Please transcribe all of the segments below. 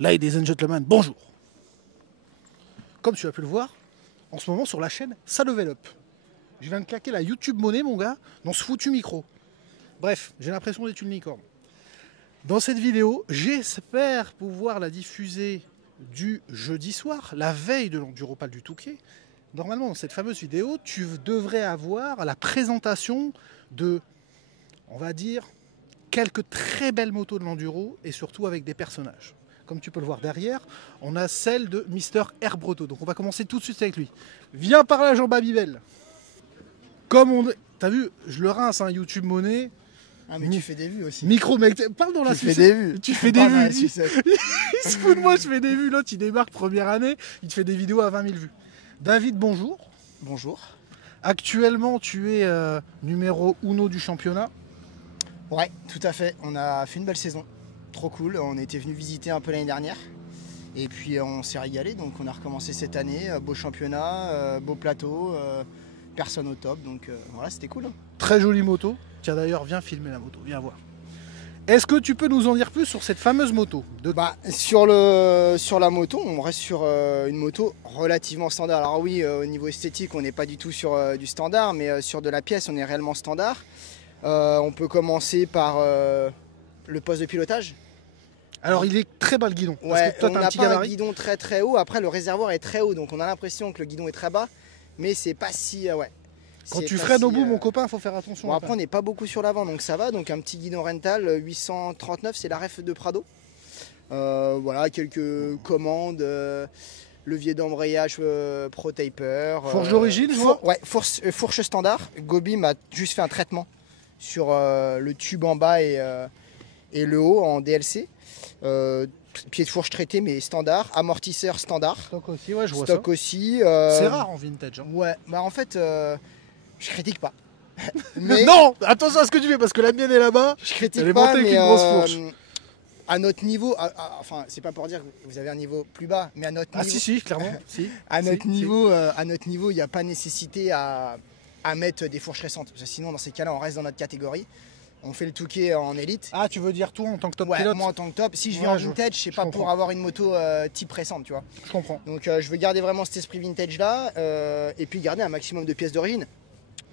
Ladies and gentlemen, bonjour. Comme tu as pu le voir, en ce moment sur la chaîne, ça level up. Je viens de claquer la YouTube monnaie, mon gars, dans ce foutu micro. Bref, j'ai l'impression d'être une licorne. Dans cette vidéo, j'espère pouvoir la diffuser du jeudi soir, la veille de l'Enduropal du Touquet. Normalement, dans cette fameuse vidéo, tu devrais avoir la présentation de, on va dire, quelques très belles motos de l'enduro et surtout avec des personnages. Comme tu peux le voir derrière, on a celle de Mister Herbreto. Donc on va commencer tout de suite avec lui. Viens par là, Jean Babybel. Comme on... T'as vu, je le rince, hein, YouTube monnaie. Ah mais tu fais des vues aussi. Micro mec, parle dans la sucette. Tu fais des vues. Tu fais des vues. Il se fout de moi, je fais des vues. L'autre, il démarque première année, il te fait des vidéos à 20 000 vues. David, bonjour. Bonjour. Actuellement, tu es numéro 1 du championnat. Ouais, tout à fait. On a fait une belle saison. Trop cool. On était venu visiter un peu l'année dernière. Et puis on s'est régalé. Donc on a recommencé cette année. Beau championnat, beau plateau, personne au top. Donc voilà, c'était cool. Très jolie moto. Tiens d'ailleurs, viens filmer la moto, viens voir. Est-ce que tu peux nous en dire plus sur cette fameuse moto sur la moto, on reste sur une moto relativement standard. Alors oui, au niveau esthétique, on n'est pas du tout sur du standard, mais sur de la pièce, on est réellement standard. On peut commencer par le poste de pilotage. Alors il est très bas le guidon. Ouais, on n'a pas un guidon très très haut. Après, le réservoir est très haut, donc on a l'impression que le guidon est très bas, mais c'est pas si... ouais. Quand tu freines au bout, mon copain, il faut faire attention. Bon, après, on n'est pas beaucoup sur l'avant, donc ça va. Donc un petit guidon rental, 839, c'est la ref de Prado. Voilà, quelques commandes, levier d'embrayage Pro Taper. Fourche d'origine, je vois. Ouais, fourche standard. Gobi m'a juste fait un traitement sur le tube en bas et le haut en DLC. Pied de fourche traité mais standard, amortisseur standard. Stock aussi, ouais, je vois Stock ça. Aussi. C'est rare en vintage. Hein. Ouais, bah en fait, je critique pas. Mais non, attention à ce que tu fais parce que la mienne est là-bas. Je critique elle est pas, montée mais avec une grosse fourche. À notre niveau, enfin c'est pas pour dire que vous avez un niveau plus bas, mais à notre niveau. Ah si, clairement. si, à notre niveau, il n'y a pas nécessité à mettre des fourches récentes. Parce que sinon, dans ces cas-là, on reste dans notre catégorie. On fait le Touquet en élite. Ah, tu veux dire toi en tant que top ouais, pilote? Moi en tant que top. Si je viens en vintage, c'est pas pour avoir une moto type récente, tu vois. Je comprends. Donc je veux garder vraiment cet esprit vintage là, et puis garder un maximum de pièces d'origine.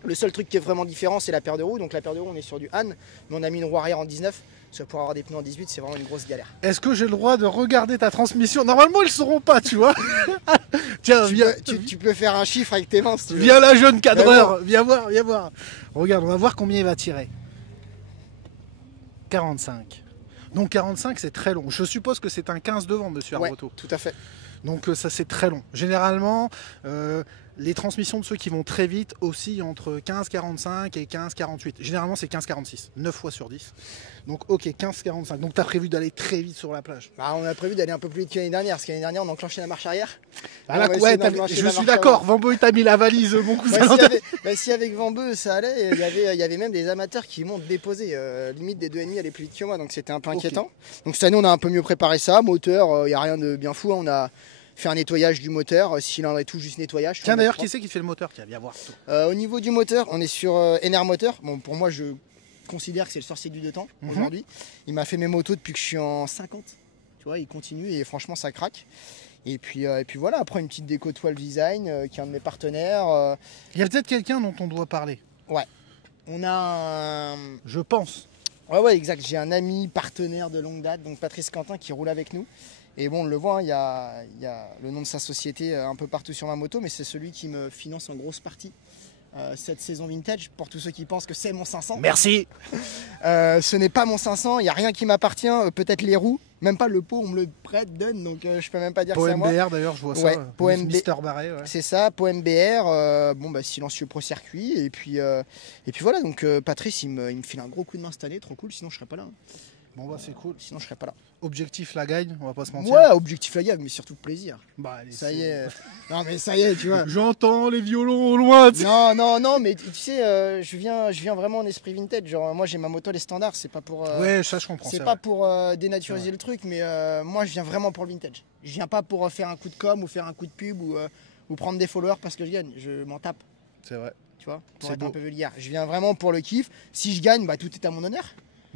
Le seul truc qui est vraiment différent, c'est la paire de roues. Donc la paire de roues, on est sur du Han, mais on a mis une roue arrière en 19. Parce que pour avoir des pneus en 18, c'est vraiment une grosse galère. Est-ce que j'ai le droit de regarder ta transmission? Normalement, ils ne sauront pas, tu vois. Tiens, tu peux faire un chiffre avec tes mains si tu veux. Viens là, jeune cadreur. Viens voir, viens voir. Regarde, on va voir combien il va tirer. 45. Donc 45, c'est très long. Je suppose que c'est un 15 devant, monsieur Herbreto. Ouais, tout à fait. Donc ça, c'est très long. Généralement, les transmissions de ceux qui vont très vite oscillent entre 15-45 et 15-48. Généralement, c'est 15-46, 9 fois sur 10. Donc ok, 15-45. Donc tu as prévu d'aller très vite sur la plage? Bah, on a prévu d'aller un peu plus vite que l'année dernière, parce que l'année dernière, on a enclenché la marche arrière. Bah là, ouais, je suis d'accord, Vambeu, il t'a mis la valise, mon cousin. Si avec Vambeu, ça allait, il y avait même des amateurs qui m'ont déposé. Limite des 2,5 allaient plus vite que moi, donc c'était un peu inquiétant. Okay. Donc cette année, on a un peu mieux préparé ça. Moteur, il n'y a rien de bien fou. On a fait un nettoyage du moteur, cylindre et tout, juste nettoyage. Tiens, d'ailleurs, qui c'est qui te fait le moteur? Tiens, viens voir. Au niveau du moteur, on est sur NR Moteur. Bon, pour moi, je considère que c'est le sorcier du 2 temps aujourd'hui. Il m'a fait mes motos depuis que je suis en 50. Tu vois, il continue et franchement, ça craque. Et puis voilà, après une petite déco 12 Design, qui est un de mes partenaires. Il y a peut-être quelqu'un dont on doit parler. Ouais. On a un... Je pense. Ouais, exact. J'ai un ami partenaire de longue date, donc Patrice Quentin, qui roule avec nous. Et bon, on le voit, il y a le nom de sa société un peu partout sur ma moto, mais c'est celui qui me finance en grosse partie cette saison vintage, pour tous ceux qui pensent que c'est mon 500. Merci. Ce n'est pas mon 500, il n'y a rien qui m'appartient, peut-être les roues, même pas le pot, on me le prête, donne, donc je peux même pas dire que c'est à moi. MBR d'ailleurs, je vois ouais, ça. Mister Barré. Ouais. C'est ça, Pau MBR, silencieux pro circuit, et puis voilà, donc Patrice, il me file un gros coup de main cette année, trop cool, sinon je serais pas là. Hein. Bon bah c'est cool. Sinon je serais pas là. Objectif la gagne, on va pas se mentir. Ouais, objectif la gagne, mais surtout plaisir. Bah allez, ça y est. Non mais ça y est, tu vois. J'entends les violons au loin. Non, mais tu sais, je viens vraiment en esprit vintage. Genre moi j'ai ma moto les standards, c'est pas pour. Ouais, ça je comprends. C'est pas pour dénaturiser le truc, mais moi je viens vraiment pour le vintage. Je viens pas pour faire un coup de com ou faire un coup de pub ou prendre des followers parce que je gagne. Je m'en tape. C'est vrai. Tu vois, pour être un peu vulgaire. Je viens vraiment pour le kiff. Si je gagne, bah tout est à mon honneur.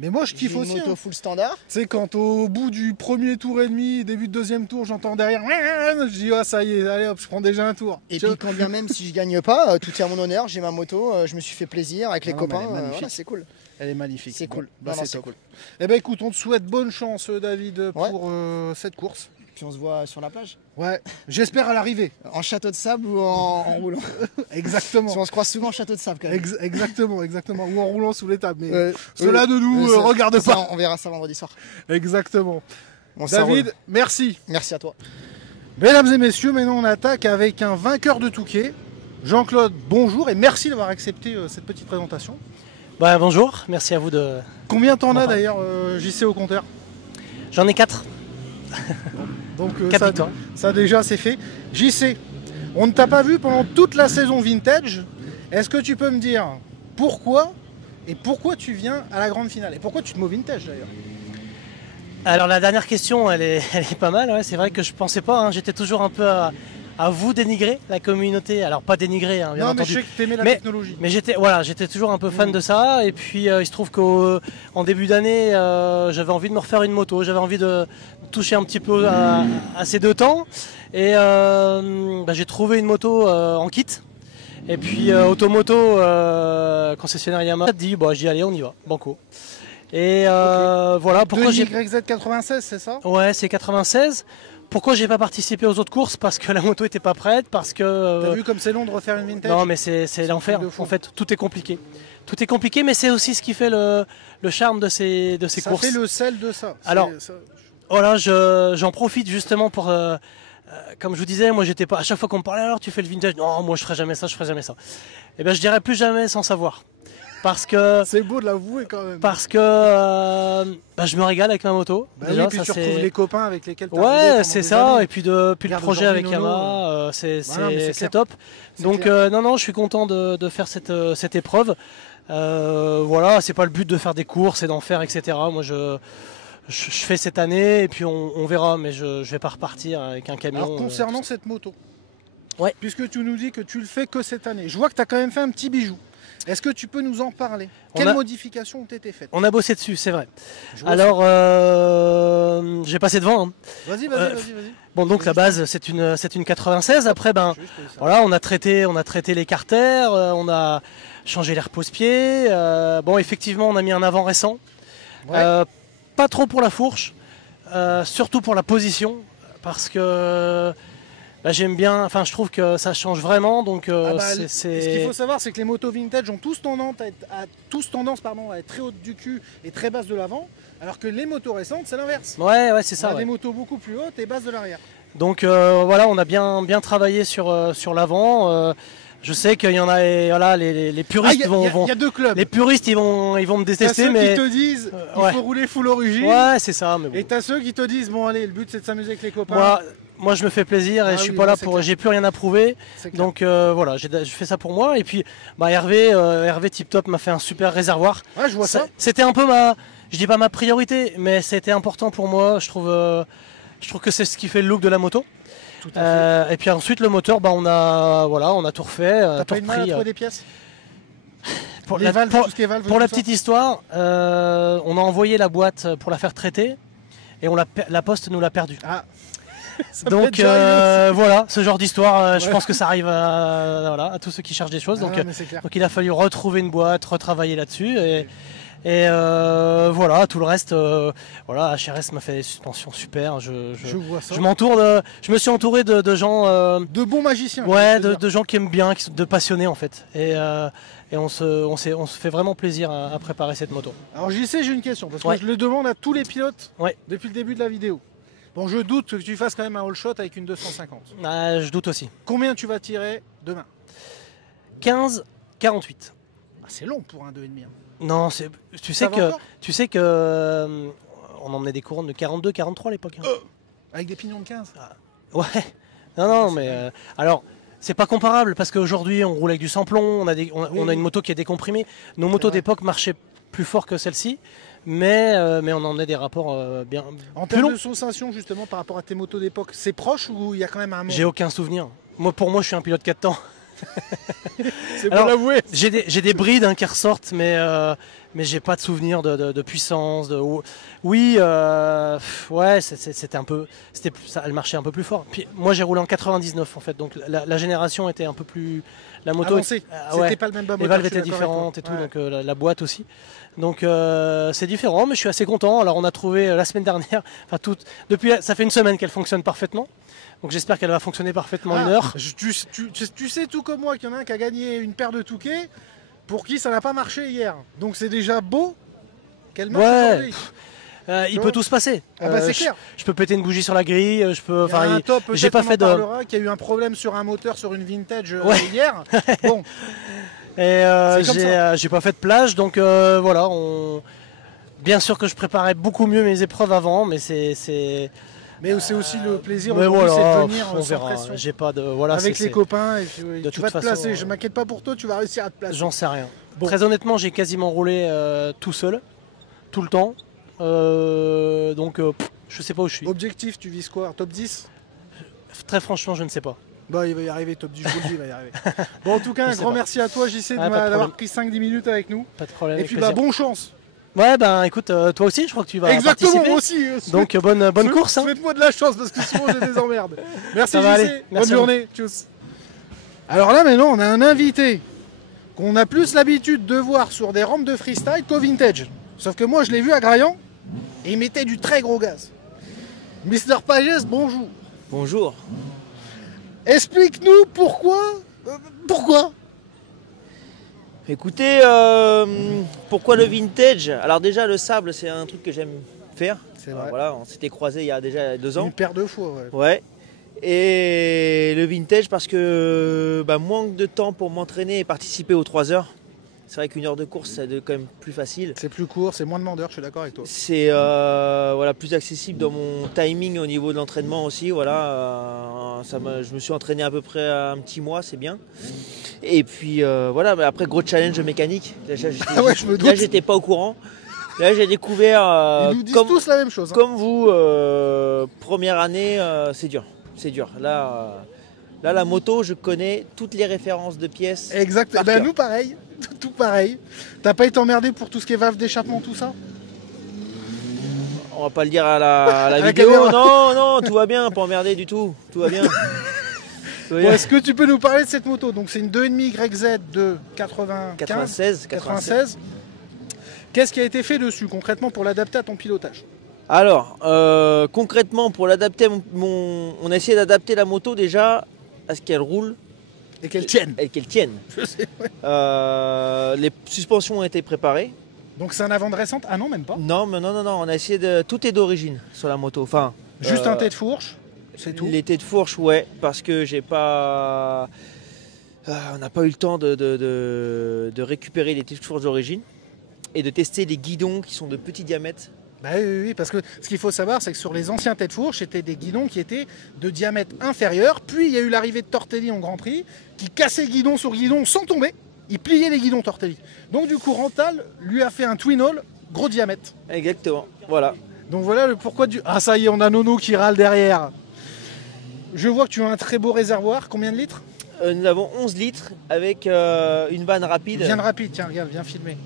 Mais moi je kiffe J'ai une aussi. moto Hein. full standard. Tu sais, quand au bout du premier tour et demi, début de deuxième tour, j'entends derrière, je dis ah ça y est, allez hop, je prends déjà un tour. Et Tu vois. puis quand bien même si je gagne pas, tout est à mon honneur, j'ai ma moto, je me suis fait plaisir avec les Ah non, mais copains, elle est magnifique. voilà, c'est cool. Elle est magnifique. C'est Bon, cool. bah, Non, non, c'est c'est top. cool. Eh ben écoute, on te souhaite bonne chance David Ouais. pour cette course. Puis on se voit sur la plage. Ouais, j'espère à l'arrivée. En château de sable ou en roulant. Exactement. Parce qu'on se croise souvent en château de sable quand même. Exactement. Ou en roulant sous les tables. Mais Ouais. cela de nous Ça, regarde ça, pas. On verra ça vendredi soir. Exactement. On s'enroule. David, merci. Merci à toi. Mesdames et messieurs, maintenant on attaque avec un vainqueur de Touquet. Jean-Claude, bonjour et merci d'avoir accepté cette petite présentation. Bah, bonjour, merci à vous de... Combien t'en as Enfin. d'ailleurs, JC au compteur? J'en ai 4. Donc 4 victoires. ça déjà c'est fait. JC, on ne t'a pas vu pendant toute la saison vintage. Est-ce que tu peux me dire pourquoi tu viens à la grande finale? Et pourquoi tu te mets au vintage d'ailleurs? Alors la dernière question, elle est pas mal. Ouais. C'est vrai que je pensais pas, hein. J'étais toujours un peu à vous dénigrer, la communauté. Alors pas dénigrer, hein, bien Non mais entendu. je sais que t'aimais la Mais- technologie. Mais j'étais toujours un peu fan de ça. Et puis il se trouve qu'en début d'année, j'avais envie de me refaire une moto. J'avais envie de toucher un petit peu à ces deux temps. Et j'ai trouvé une moto en kit. Et puis Automoto, concessionnaire Yamaha, dit bon, j'y allez, on y va, banco. Et voilà pourquoi j'ai. YZ 96, c'est ça? Ouais, c'est 96. Pourquoi j'ai pas participé aux autres courses? Parce que la moto était pas prête, parce que. T'as vu comme c'est long de refaire une vintage? Non, mais c'est l'enfer. truc de fou. En fait, tout est compliqué. Tout est compliqué, mais c'est aussi ce qui fait le charme de ces ça courses. fait le sel de ça. Alors, C'est- ça- Voilà, j'en profite justement pour. Comme je vous disais, moi j'étais pas. À chaque fois qu'on me parlait, alors tu fais le vintage. Non, moi je ferai jamais ça, je ferai jamais ça. Et ben je dirais plus jamais sans savoir. Parce que. c'est beau de l'avouer quand même. Parce que je me régale avec ma moto. Bah déjà, oui, puis ça, tu c'est- retrouves les copains avec lesquels t'as roulé Ouais, pendant c'est des ça. années. Et puis, puis le Regarde projet aujourd'hui, avec Nono, Yamaha, c'est Voilà, mais c'est clair. top. C'est Donc clair. non, je suis content de faire cette épreuve. Voilà, c'est pas le but de faire des courses et d'en faire, etc. Moi, je fais cette année et puis on verra, mais je vais pas repartir avec un camion. Alors concernant cette moto, Ouais. puisque tu nous dis que tu le fais que cette année, je vois que tu as quand même fait un petit bijou. Est-ce que tu peux nous en parler? On Quelles a- modifications ont été faites? On a bossé dessus, c'est vrai. Je vois Alors, j'ai passé devant. Hein. ça. Vas-y. Bon, donc la base, c'est une 96. Après, ben, Juste ça. voilà, on a traité les carters, on a changé les repose-pieds. Bon, effectivement, on a mis un avant récent. Ouais. Pas trop pour la fourche, surtout pour la position, parce que j'aime bien. Enfin, je trouve que ça change vraiment. Donc, Ah bah, c'est- Ce qu'il faut savoir, c'est que les motos vintage ont tous tendance à être très hautes du cul et très basses de l'avant, alors que les motos récentes, c'est l'inverse. Ouais, c'est On ça. a Ouais. des motos beaucoup plus hautes et basses de l'arrière. Donc voilà, on a bien travaillé sur l'avant. Je sais qu'il y en a, et voilà, les puristes Il y a deux clubs. les puristes ils vont me T'as détester, ceux mais qui te disent il ouais. faut rouler full origine, ouais, c'est ça. Mais bon. et t'as ceux qui te disent bon allez, le but c'est de s'amuser avec les copains. Moi, je me fais plaisir et Ah je suis oui, pas non, là c'est pour, clair. j'ai plus rien à prouver. C'est clair. Donc voilà, je fais ça pour moi. Et puis Hervé Tip Top m'a fait un super réservoir. Ouais, je vois ça. C'était un peu je dis pas ma priorité, mais c'était important pour moi. Je trouve que c'est ce qui fait le look de la moto. Tout à fait. Et puis ensuite le moteur, on a tout refait, T'as tout pas eu de mal à repris. trouver des pièces? Pour Les la- valves, pour- tout ce qui est valves, Pour la tout ça petite histoire, on a envoyé la boîte pour la faire traiter et la poste nous l'a perdue. Ah. Ça peut être Donc déjà arrivé aussi. voilà, ce genre d'histoire, je Ouais. pense que ça arrive à tous ceux qui cherchent des choses. Ah Donc, non, mais c'est clair. donc il a fallu retrouver une boîte, retravailler là-dessus. Et voilà, tout le reste, voilà, HRS m'a fait des suspensions super. Je vois ça. je me suis entouré de gens, De bons magiciens. ouais, je veux dire. de gens qui aiment bien, de passionnés en fait. Et on se fait vraiment plaisir à préparer cette moto. Alors JC, j'ai une question, parce que Ouais. je le demande à tous les pilotes Ouais. depuis le début de la vidéo. Bon, je doute que tu fasses quand même un all shot avec une 250. Ah, je doute aussi. Combien tu vas tirer demain? 15-48. Ah, c'est long pour un 2,5. Hein. Non, tu Ça sais va que, encore on emmenait des couronnes de 42-43 à l'époque. Hein. Avec des pignons de 15. Ouais. Non, c'est mais dingue. alors c'est pas comparable parce qu'aujourd'hui on roule avec du samplon, on a Oui. une moto qui est décomprimée. Nos motos vrai. d'époque marchaient plus fort que celle-ci, mais on en a des rapports bien En plus termes longs. de sensation, justement, par rapport à tes motos d'époque, c'est proche ou il y a quand même un monde? J'ai aucun souvenir. Pour moi, je suis un pilote 4 temps. C'est Alors, pour l'avouer. J'ai des brides qui ressortent, mais mais j'ai pas de souvenir de puissance. Oui, ouais, c'était un peu, elle marchait un peu plus fort. Puis moi j'ai roulé en 99 en fait, donc la génération était un peu plus, la moto, avancée. C'était pas le même bas les moteur, valves je suis étaient d'accord avec différentes et toi. tout, donc la boîte aussi. Donc c'est différent, mais je suis assez content. Alors on a trouvé la semaine dernière, enfin depuis, ça fait une semaine qu'elle fonctionne parfaitement. Donc j'espère qu'elle va fonctionner parfaitement une heure. Tu sais tout comme moi qu'il y en a un qui a gagné une paire de Touquet pour qui ça n'a pas marché hier. Donc c'est déjà beau qu'elle marche aujourd'hui. Il peut tout se passer. Ah bah c'est clair. Je peux péter une bougie sur la grille, je peux. Il y a un top, j'ai pas fait de. Parlera, qu'il y a eu un problème sur un moteur sur une vintage hier. Bon. Et j'ai pas fait de plage, donc voilà. Bien sûr que je préparais beaucoup mieux mes épreuves avant, mais Mais c'est aussi le plaisir mais aujourd'hui, voilà, c'est de venir on sans verra. pression. J'ai pas de voilà. Avec les copains et puis, de tu vas te toute placer. façon, Je m'inquiète pas pour toi, tu vas réussir à te placer. J'en sais rien. Bon. Très honnêtement, j'ai quasiment roulé tout seul, tout le temps. Donc je sais pas où je suis. Objectif, tu vises quoi? Top 10? Très franchement, je ne sais pas. Bah, il va y arriver, top 10, je vous le dis, il va y arriver. Bon, en tout cas, un grand merci à toi, JC, pas de d'avoir pris 5-10 minutes avec nous. Pas de problème. Et puis, bah, bonne chance. Ouais, ben écoute, toi aussi, je crois que tu vas Exactement, participer. moi aussi. Donc bonne course. Hein. Souhaite-moi de la chance parce que sinon j'ai des emmerdes. Merci Ça va JC, aller. bonne Merci journée. Tchuss. Alors là maintenant on a un invité qu'on a plus l'habitude de voir sur des rampes de freestyle qu'au vintage. Sauf que moi je l'ai vu à Graillan et il mettait du très gros gaz. Mister Pages, bonjour. Bonjour. Explique-nous pourquoi. Pourquoi Écoutez, pourquoi le vintage? Alors déjà le sable c'est un truc que j'aime faire. C'est vrai. Voilà, on s'était croisés il y a déjà 2 ans. Une paire de fois, ouais. Ouais. Et le vintage parce que manque de temps pour m'entraîner et participer aux 3 heures. C'est vrai qu'une heure de course c'est quand même plus facile. C'est plus court, c'est moins demandeur, je suis d'accord avec toi. C'est plus accessible dans mon timing au niveau de l'entraînement aussi. Voilà, je me suis entraîné à peu près un petit mois, c'est bien. Et puis voilà, mais après gros challenge mécanique. Là, j'étais pas au courant. Là j'ai découvert. Ils nous disent tous la même chose. Hein. Comme vous, première année, c'est dur. C'est dur. Là, la moto, je connais toutes les références de pièces. Exact. Nous pareil. Tout pareil. T'as pas été emmerdé pour tout ce qui est valve d'échappement, tout ça? On va pas le dire à la vidéo. Non, tout va bien, pas emmerdé du tout. Tout va bien. Est-ce que tu peux nous parler de cette moto? Donc c'est une 2,5 YZ de 96. Qu'est-ce qui a été fait dessus concrètement pour l'adapter à ton pilotage? Alors, concrètement, pour l'adapter, on a essayé d'adapter la moto déjà à ce qu'elle roule. Et qu'elle tienne. Je sais, ouais. Les suspensions ont été préparées. Donc c'est un avant de récente? Ah non, même pas. Non, on a essayé de. Tout est d'origine sur la moto. Enfin, juste un tête de fourche, c'est tout. Les têtes de fourche, ouais, parce que j'ai pas. On n'a pas eu le temps de récupérer les têtes de fourche d'origine et de tester les guidons qui sont de petits diamètres. Bah oui, parce que ce qu'il faut savoir, c'est que sur les anciens têtes fourches, c'était des guidons qui étaient de diamètre inférieur. Puis il y a eu l'arrivée de Tortelli en Grand Prix, qui cassait guidon sur guidon sans tomber. Il pliait les guidons Tortelli. Donc du coup, Rental lui a fait un twin hole gros diamètre. Exactement, voilà. Donc voilà le pourquoi du... Ah ça y est, on a Nono qui râle derrière. Je vois que tu as un très beau réservoir. Combien de litres? Nous avons 11 litres avec une vanne rapide. Viens de rapide, tiens, regarde, viens filmer.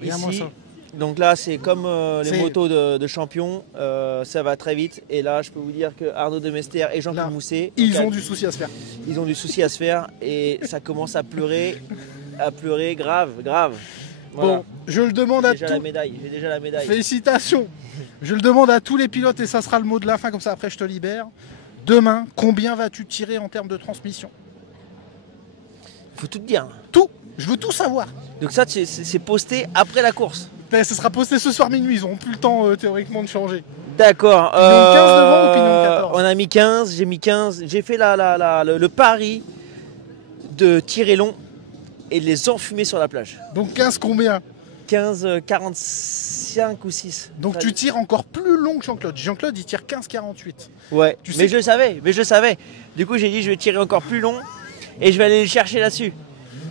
Regarde-moi ça. Donc là, c'est comme les motos de champion, ça va très vite. Et là, je peux vous dire que Arnaud Demester et Jean-Claude Mousset, ils ont du souci à se faire. Ils ont du souci à se faire et ça commence à pleurer grave. Voilà. Bon, je le demande à tous. J'ai déjà la médaille. Félicitations. Je le demande à tous les pilotes et ça sera le mot de la fin, comme ça après je te libère. Demain, combien vas-tu tirer en termes de transmission? Faut tout te dire. Tout. Je veux tout savoir. Donc ça, c'est posté après la course. Ça sera posté ce soir minuit, ils n'auront plus le temps théoriquement de changer. D'accord. Pignon 15 devant ou pignon 14? On a mis 15, j'ai mis 15. J'ai fait le pari de tirer long et de les enfumer sur la plage. Donc 15 combien? 15, 45 ou 6. Donc tu tires encore plus long que Jean-Claude. Jean-Claude il tire 15-48. Ouais, mais je le savais. Du coup j'ai dit je vais tirer encore plus long et je vais aller les chercher là-dessus.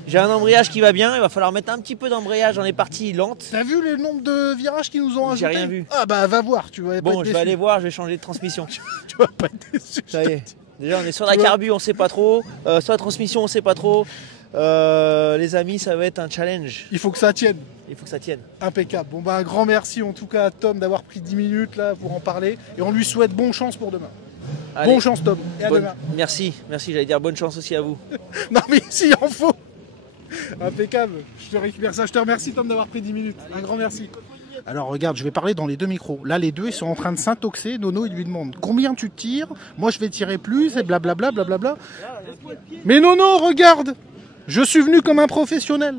J'ai un embrayage qui va bien, il va falloir mettre un petit peu d'embrayage dans les parties lentes. T'as vu le nombre de virages qu'ils nous ont ajouté? J'ai rien vu. Ah bah va voir, tu vas pas être déçu. Bon, je vais aller voir, je vais changer de transmission. Tu vas pas être déçu. Ça y est. Déjà on est sur la carbu, on sait pas trop. Sur la transmission, on sait pas trop. Les amis, ça va être un challenge. Il faut que ça tienne. Il faut que ça tienne. Impeccable. Bon bah un grand merci en tout cas à Tom d'avoir pris 10 minutes là pour en parler. Et on lui souhaite bonne chance pour demain. Allez, Bonne chance Tom. Et à demain. Merci, j'allais dire bonne chance aussi à vous. Non mais s'il en faut. Impeccable. Je te récupère ça. Je te remercie Tom d'avoir pris 10 minutes. Un grand merci. Alors regarde, je vais parler dans les deux micros. Là les deux ils sont en train de s'intoxer. Nono il lui demande combien tu tires. Moi je vais tirer plus et blablabla blablabla. Mais Nono regarde. Je suis venu comme un professionnel.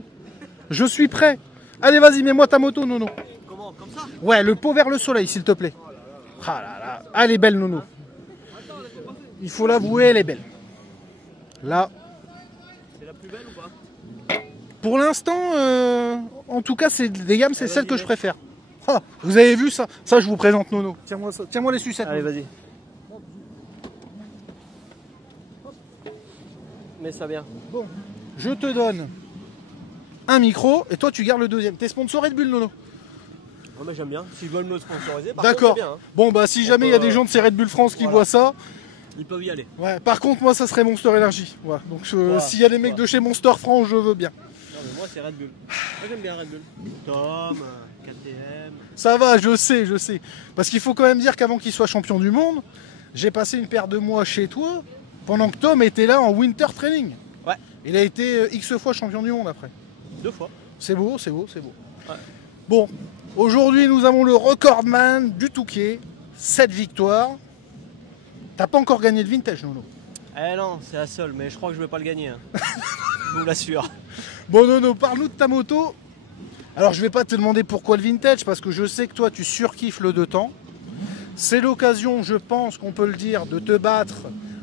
Je suis prêt. Allez vas-y mets-moi ta moto Nono. Comment? Comme ça? Ouais le pot vers le soleil s'il te plaît. Ah là là. Ah elle est belle Nono. Il faut l'avouer elle est belle. Là. C'est la plus belle ou pas? Pour l'instant, en tout cas, c'est des gammes, c'est celle que je préfère. Ah, vous avez vu ça? Ça, je vous présente Nono. Tiens-moi ça. Tiens-moi les sucettes. Allez, vas-y. Mets ça bien. Bon, je te donne un micro et toi, tu gardes le deuxième. T'es sponsor Red Bull, Nono? Oh, mais j'aime bien. S'ils veulent me sponsoriser, d'accord. Bien, hein. Bon, bah, si jamais il y a des gens de ces Red Bull France qui voient ça, ils peuvent y aller. ouais. Par contre, moi, ça serait Monster Energy. Ouais. Donc, s'il y a des mecs de chez Monster France, je veux bien. Non, mais moi, c'est Red Bull. Moi, j'aime bien Red Bull. Tom, KTM. Ça va, je sais, je sais. Parce qu'il faut quand même dire qu'avant qu'il soit champion du monde, j'ai passé une paire de mois chez toi pendant que Tom était là en winter training. Ouais. Il a été X fois champion du monde après. 2 fois. C'est beau, c'est beau, c'est beau. Ouais. Bon, aujourd'hui nous avons le recordman du Touquet, 7 victoires. T'as pas encore gagné le vintage, Nono? Eh non, c'est la seule, mais je crois que je vais pas le gagner. Hein. Je vous l'assure. Bon Nono, parle-nous de ta moto. Alors je vais pas te demander pourquoi le vintage, parce que je sais que toi tu surkiffes le 2 temps. C'est l'occasion, je pense qu'on peut le dire, de te battre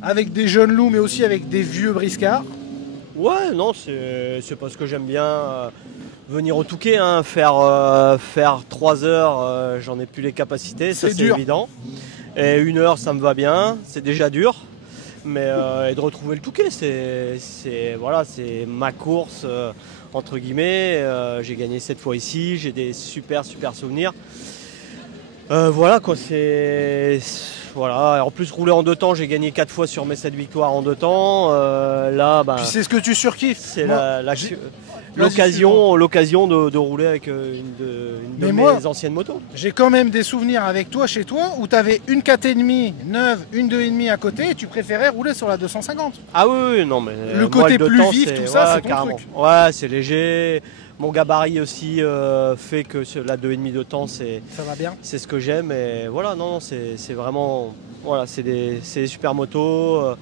avec des jeunes loups, mais aussi avec des vieux briscards. Ouais, non, c'est parce que j'aime bien venir au Touquet, hein, faire 3 heures, j'en ai plus les capacités, ça c'est évident. Et 1 heure, ça me va bien, c'est déjà dur. Mais et de retrouver le Touquet, voilà, c'est ma course, entre guillemets. J'ai gagné 7 fois ici, j'ai des super souvenirs. Voilà quoi, voilà. En plus rouler en 2 temps, j'ai gagné 4 fois sur mes 7 victoires en 2 temps. Là, bah, puis c'est ce que tu surkiffes. C'est l'occasion de rouler avec une de mes anciennes motos. J'ai quand même des souvenirs avec toi chez toi où tu avais une 4,5 neuve, une 2,5 à côté et tu préférais rouler sur la 250. Ah oui, non mais le côté plus vif, tout ça, c'est ton truc. Ouais, c'est léger. Mon gabarit aussi fait que la 2,5 de temps, ça va bien. C'est ce que j'aime et voilà, non, c'est vraiment, voilà, c'est des super motos.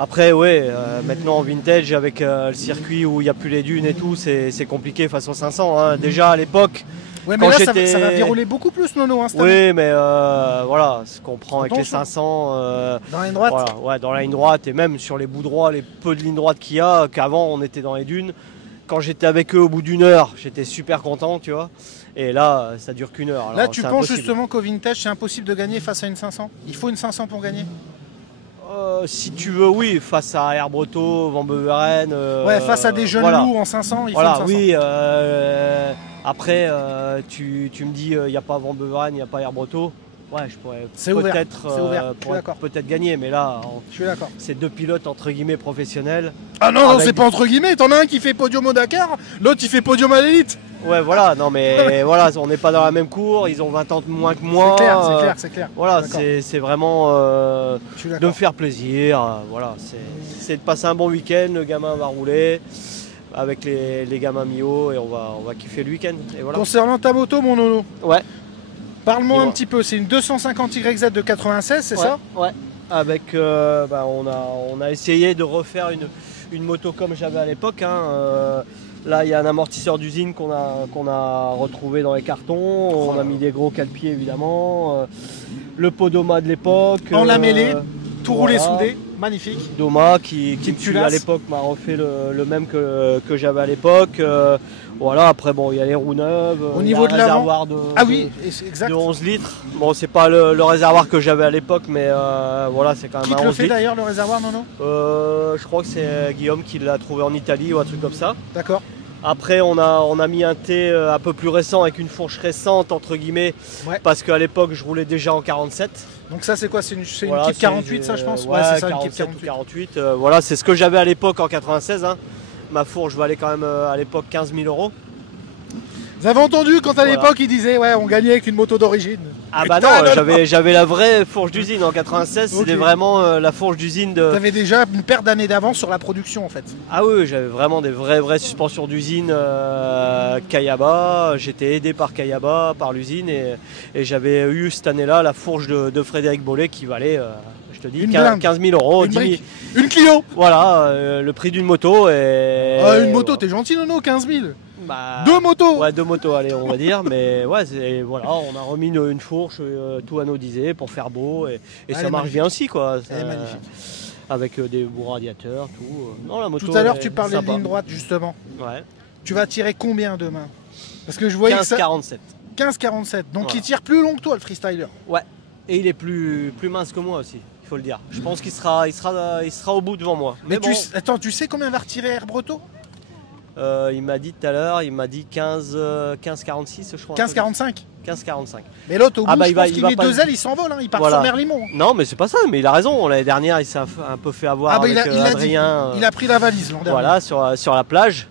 Après, ouais, maintenant en vintage avec le circuit où il n'y a plus les dunes et tout, c'est compliqué face aux 500. Hein. Déjà à l'époque. Ouais, mais là, ça va dérouler beaucoup plus, Nono. Hein, oui, mais voilà, ce qu'on prend avec les 500. Dans la ligne droite. Voilà, ouais, dans la ligne droite et même sur les bouts droits, les peu de lignes droites qu'il y a, qu'avant on était dans les dunes. Quand j'étais avec eux au bout d'1 heure, j'étais super content, tu vois. Et là, ça dure qu'1 heure. Alors, là, tu penses justement qu'au vintage, c'est impossible de gagner face à une 500? Il faut une 500 pour gagner? Si tu veux, oui, face à Herbreto, Van Beveren. Ouais, face à des jeunes loups en 500, il faut une 500. Oui. Après, tu me dis, il n'y a pas Van Beveren, il n'y a pas Herbreto. Ouais, je pourrais peut-être gagner, mais là, je suis d'accord. C'est 2 pilotes entre guillemets professionnels. Ah non, c'est pas entre guillemets. T'en as un qui fait podium au Dakar, l'autre il fait podium à l'élite. Ouais, voilà, non mais voilà, on n'est pas dans la même cour, ils ont 20 ans de moins que moi. C'est clair. Voilà, c'est vraiment de me faire plaisir. Voilà, c'est de passer un bon week-end. Le gamin va rouler avec les gamins Mio et on va kiffer le week-end. Et voilà. Concernant ta moto, mon Nono. Ouais. Parle-moi un petit peu, c'est une 250 YZ de 96, c'est ça? Ouais, avec, on a essayé de refaire une moto comme j'avais à l'époque. Hein. Là, il y a un amortisseur d'usine qu'on a retrouvé dans les cartons. On a mis des gros cale-pieds, évidemment. Le pot Doma de l'époque. En lamellé, tout roulé soudé, magnifique. Doma qui à l'époque m'a refait le même que j'avais à l'époque. Voilà, après bon, il y a les roues neuves, au niveau de réservoir de 11 litres. Bon, c'est pas le réservoir que j'avais à l'époque, mais voilà, c'est quand même un 11 litres. Qui te le fait d'ailleurs le réservoir, Nono? Je crois que c'est Guillaume qui l'a trouvé en Italie ou un truc comme ça. D'accord. Après, on a mis un T un peu plus récent avec une fourche récente, entre guillemets, parce qu'à l'époque, je roulais déjà en 47. Donc ça, c'est quoi? C'est une type 48, ça, je pense? Ouais, c'est ça, une type 48. Voilà, c'est ce que j'avais à l'époque en 96. Hein. Ma fourche valait quand même à l'époque 15 000 €. Vous avez entendu quand à Voilà. l'époque, il disait, ouais, on gagnait avec une moto d'origine. Ah bah Putain, non, j'avais la vraie fourche d'usine en 96, Ok. c'était vraiment la fourche d'usine de... T'avais déjà une paire d'années d'avance sur la production, en fait. Ah oui, j'avais vraiment des vraies suspensions d'usine Kayaba. J'étais aidé par Kayaba, par l'usine, et j'avais eu cette année-là la fourche de Frédéric Bollet qui valait, je te dis, Une blinde. 15 000 €. Une 10 000. brique. Une Clio. Voilà, le prix d'une moto. Et... Une moto, t'es gentil, Nono, 15 000. Bah, 2 motos. Ouais, 2 motos, allez, on va dire. Mais ouais, voilà, on a remis une fourche tout anodisée pour faire beau. Et Elle ça est marche magnifique. bien aussi, quoi. Elle est magnifique. Avec des beaux radiateurs, tout. Non, la moto, Tout à l'heure, elle tu est parlais de sympa. ligne droite, justement. Ouais. Tu vas tirer combien demain? Parce que je voyais que ça... 15-47. 15-47. Donc Voilà. il tire plus long que toi, le freestyler. Ouais. Et il est plus mince que moi aussi, il faut le dire. Je pense qu'il sera au bout devant moi. Mais bon, attends, tu sais combien va retirer Air Breton? il m'a dit tout à l'heure, il m'a dit 15-46, je crois. 15-45. 15-45. Mais l'autre, au bout, Ah bah, je il va- pense il qu'il va met pas- 2 ailes, il s'envole. Hein. Il part Voilà. sur Merlimont. Non, mais c'est pas ça, mais il a raison. L'année dernière, il s'est un peu fait avoir Ah bah, avec il a dit. Adrien. Il a pris la valise l'an dernier. Voilà, sur la plage.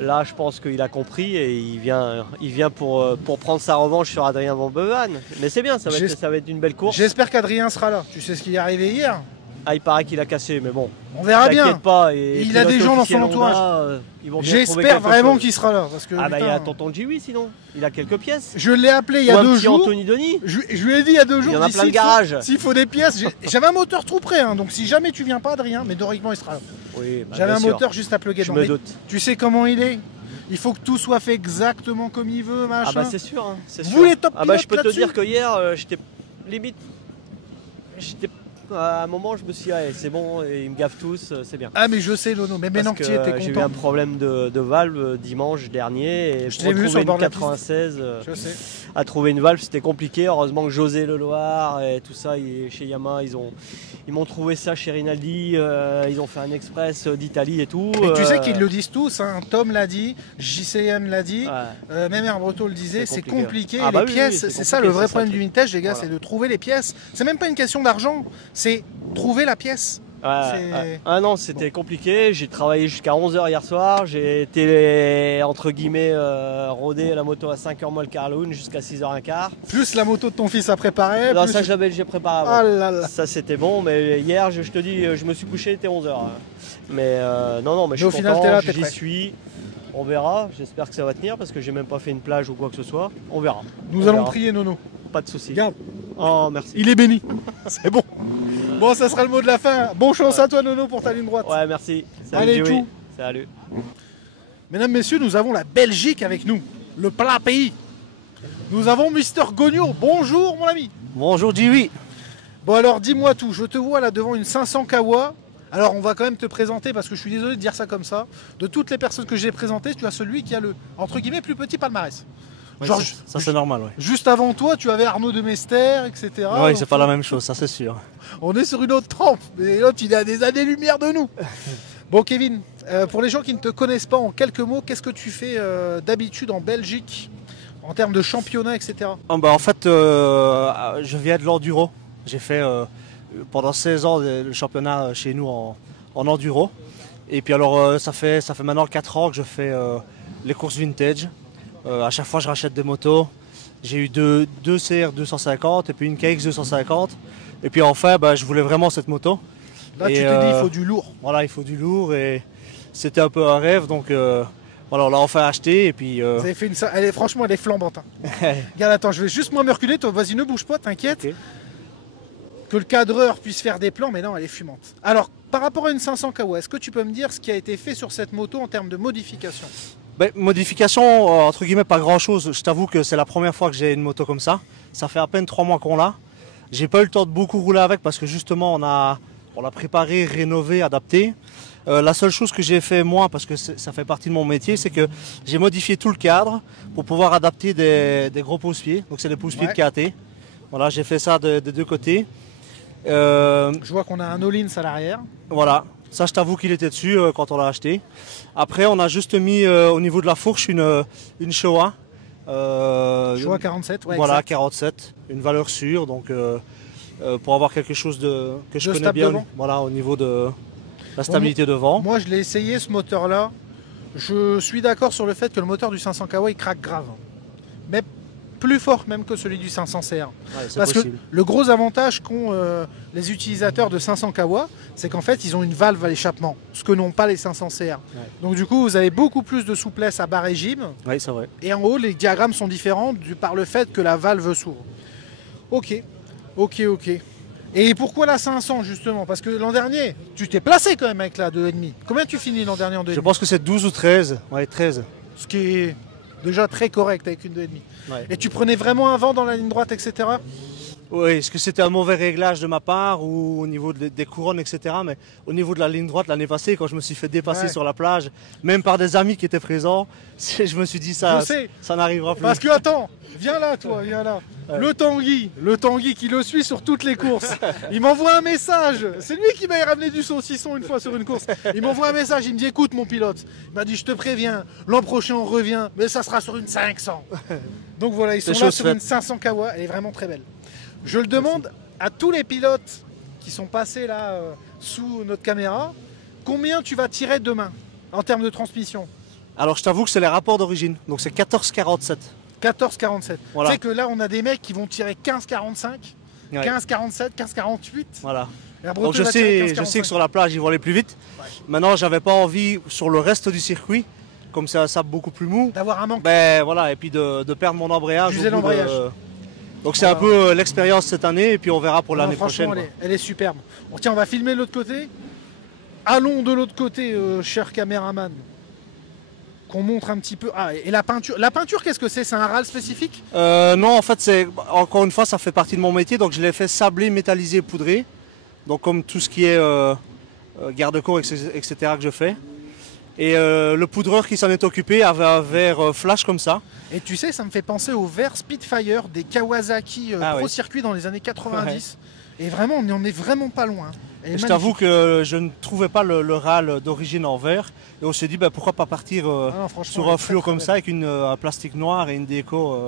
Là, je pense qu'il a compris et il vient pour prendre sa revanche sur Adrien Van Beuven. Mais c'est bien, ça va être une belle course. J'espère qu'Adrien sera là. Tu sais ce qui est arrivé hier? Ah, il paraît qu'il a cassé, mais bon. On verra bien. T'inquiète pas. Et Il a des gens dans son pilote officiel entourage. Honda, ils vont bien trouver J'espère quelque vraiment chose. qu'il sera là. Parce que, Ah bah il y a putain, tonton Jiwi sinon, il a quelques pièces. je l'ai appelé il y Ou a un 2 petit jours. Anthony Denis. Je lui ai dit il y a 2 jours. Il y en a dit, plein de s'il faut- garages. S'il faut des pièces, j'avais un moteur tout prêt. Hein, donc si jamais tu viens pas, Adrien, mais théoriquement il sera là. Oui, bah, J'avais bien un sûr. moteur juste à plugger Je dedans. me Mais doute. tu sais comment il est? Il faut que tout soit fait exactement comme il veut, machin. Ah bah c'est sûr, hein, c'est Vous, sûr. les top Ah bah je pilotes peux te là-dessus dire que hier j'étais limite, à un moment je me suis dit allez, c'est bon, ils me gavent tous, c'est bien. Ah mais je sais Lono, mais maintenant que Parce tu étais j'ai eu content. un problème de valve dimanche dernier et Je pour t'ai vu sur retrouver le bord une de la piste. 96 Je sais. à trouver une valve c'était compliqué. Heureusement que José Leloir et tout ça chez Yamaha ils m'ont trouvé ça chez Rinaldi, ils ont fait un express d'Italie et tout. Et tu sais qu'ils le disent tous, hein. Tom l'a dit, JCM l'a dit, Ouais. même Air Breton le disait, c'est C'est compliqué. compliqué. Ah bah les oui, pièces, oui, c'est c'est ça le compliqué, vrai c'est ça problème le du truc. vintage, les gars, Voilà. c'est de trouver les pièces. C'est même pas une question d'argent, c'est trouver la pièce. Ouais, C'est- ouais. Ah non, c'était compliqué. J'ai travaillé jusqu'à 11h hier soir. J'ai été, entre guillemets, rodé la moto à 5h moins le quart lune jusqu'à 6h15. Plus la moto de ton fils à préparer. Non, plus- ça, j'ai préparé avant. Ah là là. Ça, c'était bon. Mais hier, je te dis, je me suis couché, il était 11h. Mais non, mais je Mais au suis final, content, t'es là, t'es j'y prêt. suis. On verra. J'espère que ça va tenir parce que j'ai même pas fait une plage ou quoi que ce soit. On verra. Nous On allons verra. prier Nono. Pas de soucis. Regarde, Oh, merci. il est béni. C'est bon. Bon, ça sera le mot de la fin. Bon chance à toi Nono pour ta ligne droite. Ouais, merci. Salut, Allez, Joey. tout. Salut. Mesdames, messieurs, nous avons la Belgique avec nous. Le plat pays. Nous avons Mister Gogno. Bonjour mon ami. Bonjour Jiwi. Bon alors dis-moi tout, je te vois là devant une 500 Kawa. Alors on va quand même te présenter parce que je suis désolé de dire ça comme ça. De toutes les personnes que j'ai présentées, tu as celui qui a le, entre guillemets, plus petit palmarès. Ouais, Genre, ça c'est normal, ouais. juste avant toi, tu avais Arnaud de Mester, etc. Ouais, Donc, c'est pas la même chose, ça c'est sûr. On est sur une autre trempe, mais l'autre il est à des années-lumière de nous. Bon Kevin, pour les gens qui ne te connaissent pas en quelques mots, qu'est-ce que tu fais d'habitude en Belgique en termes de championnat, etc. Ah, bah, en fait, je viens de l'enduro. J'ai fait pendant 16 ans le championnat chez nous en enduro. Et puis alors ça fait maintenant 4 ans que je fais les courses vintage. À chaque fois je rachète des motos. J'ai eu deux CR 250 et puis une KX 250. Et puis enfin bah, je voulais vraiment cette moto. Là Et, tu t'es dit il faut du lourd. Voilà, il faut du lourd et c'était un peu un rêve. Donc voilà, on l'a enfin acheté et puis... Vous avez fait franchement elle est flambante. Hein. Regarde, attends, je vais juste moi me reculer, toi vas-y ne bouge pas, t'inquiète. Ok. Que le cadreur puisse faire des plans, mais non, elle est fumante. Alors, par rapport à une 500 Kawa, est-ce que tu peux me dire ce qui a été fait sur cette moto en termes de modification? Ben, modification, entre guillemets, pas grand chose. Je t'avoue que c'est la première fois que j'ai une moto comme ça. Ça fait à peine 3 mois qu'on l'a. J'ai pas eu le temps de beaucoup rouler avec parce que justement on l'a préparé, rénové, adapté. La seule chose que j'ai fait moi, parce que ça fait partie de mon métier, c'est que j'ai modifié tout le cadre pour pouvoir adapter des gros pousse-pieds. Donc c'est des pousse-pieds Ouais. de KT. Voilà, j'ai fait ça des deux côtés. Je vois qu'on a un all-in à l'arrière. Voilà, ça je t'avoue qu'il était dessus quand on l'a acheté. Après on a juste mis au niveau de la fourche une Showa. Showa 47, ouais, voilà, exact. 47, une valeur sûre, donc pour avoir quelque chose que je De connais stable bien devant. voilà, au niveau de la stabilité devant. Moi je l'ai essayé ce moteur-là. je suis d'accord sur le fait que le moteur du 500 kW il craque grave. Mais plus fort même que celui du 500 CR. Ouais, c'est Parce possible. que le gros avantage qu'ont les utilisateurs de 500 kW, c'est qu'en fait, ils ont une valve à l'échappement, ce que n'ont pas les 500 CR. Donc du coup, vous avez beaucoup plus de souplesse à bas régime. Oui, c'est vrai. Et en haut, les diagrammes sont différents par le fait que la valve s'ouvre. Ok, ok, ok. Et pourquoi la 500 justement? Parce que l'an dernier, tu t'es placé quand même avec la 2,5. Combien tu finis l'an dernier en 2,5? Je pense que c'est 12 ou 13. Ouais, 13. Ce qui est déjà très correct avec une 2,5. Ouais. Et tu prenais vraiment un vent dans la ligne droite, etc. Oui, est-ce que c'était un mauvais réglage de ma part ou au niveau des couronnes, etc. Mais au niveau de la ligne droite, l'année passée, quand je me suis fait dépasser Ouais. sur la plage, même par des amis qui étaient présents, je me suis dit ça, Je sais. ça n'arrivera plus. Parce que attends, viens là toi, viens là. Ouais. Le Tanguy qui le suit sur toutes les courses. Il m'envoie un message. C'est lui qui m'a ramené du saucisson une fois sur une course. Il m'envoie un message, il me dit écoute mon pilote. Il m'a dit je te préviens, l'an prochain on revient, mais ça sera sur une 500. Donc voilà, ils sont C'est là chose sur faite. une 500 kW, elle est vraiment très belle. Je le demande à tous les pilotes qui sont passés là sous notre caméra, combien tu vas tirer demain en termes de transmission? Alors je t'avoue que c'est les rapports d'origine, donc c'est 14,47. 14,47. Voilà. Tu sais que là on a des mecs qui vont tirer 15,45, Ouais. 15,47, 15,48. Voilà. Et un Donc Breteux je va tirer sais 15,45. que sur la plage ils vont aller plus vite. Ouais. Maintenant j'avais pas envie sur le reste du circuit, comme c'est un sable beaucoup plus mou, D'avoir un manque. ben voilà, et puis de perdre mon embrayage. D'user au bout de- l'embrayage. Donc c'est un peu l'expérience cette année et puis on verra pour Non, l'année franchement, prochaine. elle est superbe. Bon, tiens, on va filmer de l'autre côté. Allons de l'autre côté, cher caméraman. Qu'on montre un petit peu. Ah, et la peinture. La peinture, qu'est-ce que c'est? C'est un râle spécifique? Non, en fait, c'est encore une fois, ça fait partie de mon métier, donc je l'ai fait sablé, métallisé, poudré. Donc comme tout ce qui est garde-corps, etc. que je fais. Et le poudreur qui s'en est occupé avait un verre flash comme ça. Et tu sais, ça me fait penser au verre Spitfire des Kawasaki Ah Pro oui. Circuit dans les années 90. Et vraiment, on n'en est vraiment pas loin. Elle est Je t'avoue magnifique. que je ne trouvais pas le râle d'origine en verre. Et on s'est dit, ben, pourquoi pas partir Ah non, franchement, sur elle est un très, fluo très comme belle. ça avec un plastique noir et une déco.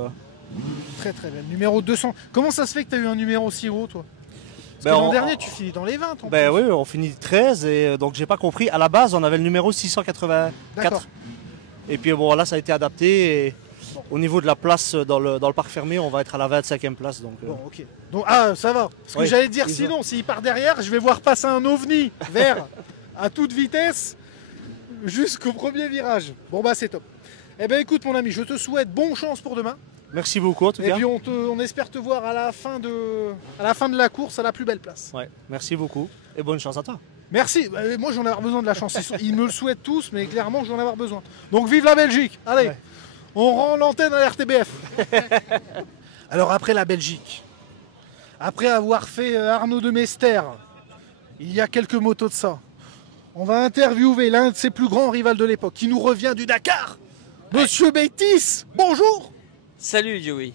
Très très belle. Numéro 200. Comment ça se fait que tu as eu un numéro aussi haut, toi? Parce Ben, que l'an on- dernier, tu finis dans les 20. En Ben plus. oui, on finit 13 et donc j'ai pas compris. À la base, on avait le numéro 684. D'accord. Et puis bon, là, ça a été adapté. Et au niveau de la place dans le parc fermé, on va être à la 25e place. Donc, Bon, ok. Donc, ah, ça va. Parce que Oui, j'allais dire, ils sinon, s'il part derrière, je vais voir passer un ovni vert à toute vitesse jusqu'au premier virage. Bon, bah, c'est top. Eh ben, écoute, mon ami, je te souhaite bonne chance pour demain. merci beaucoup en tout Et cas. puis, on espère te voir à la fin de la course à la plus belle place. Ouais, merci beaucoup et bonne chance à toi. Merci. Moi, j'en ai avoir besoin de la chance. Ils me le souhaitent tous, mais clairement, j'en ai avoir besoin. Donc, vive la Belgique. Allez, Ouais. on rend l'antenne à l'RTBF. Alors, après la Belgique, après avoir fait Arnaud de Mester, il y a quelques motos de ça, on va interviewer l'un de ses plus grands rivaux de l'époque, qui nous revient du Dakar, Monsieur Beitis. Bonjour. Salut Joey.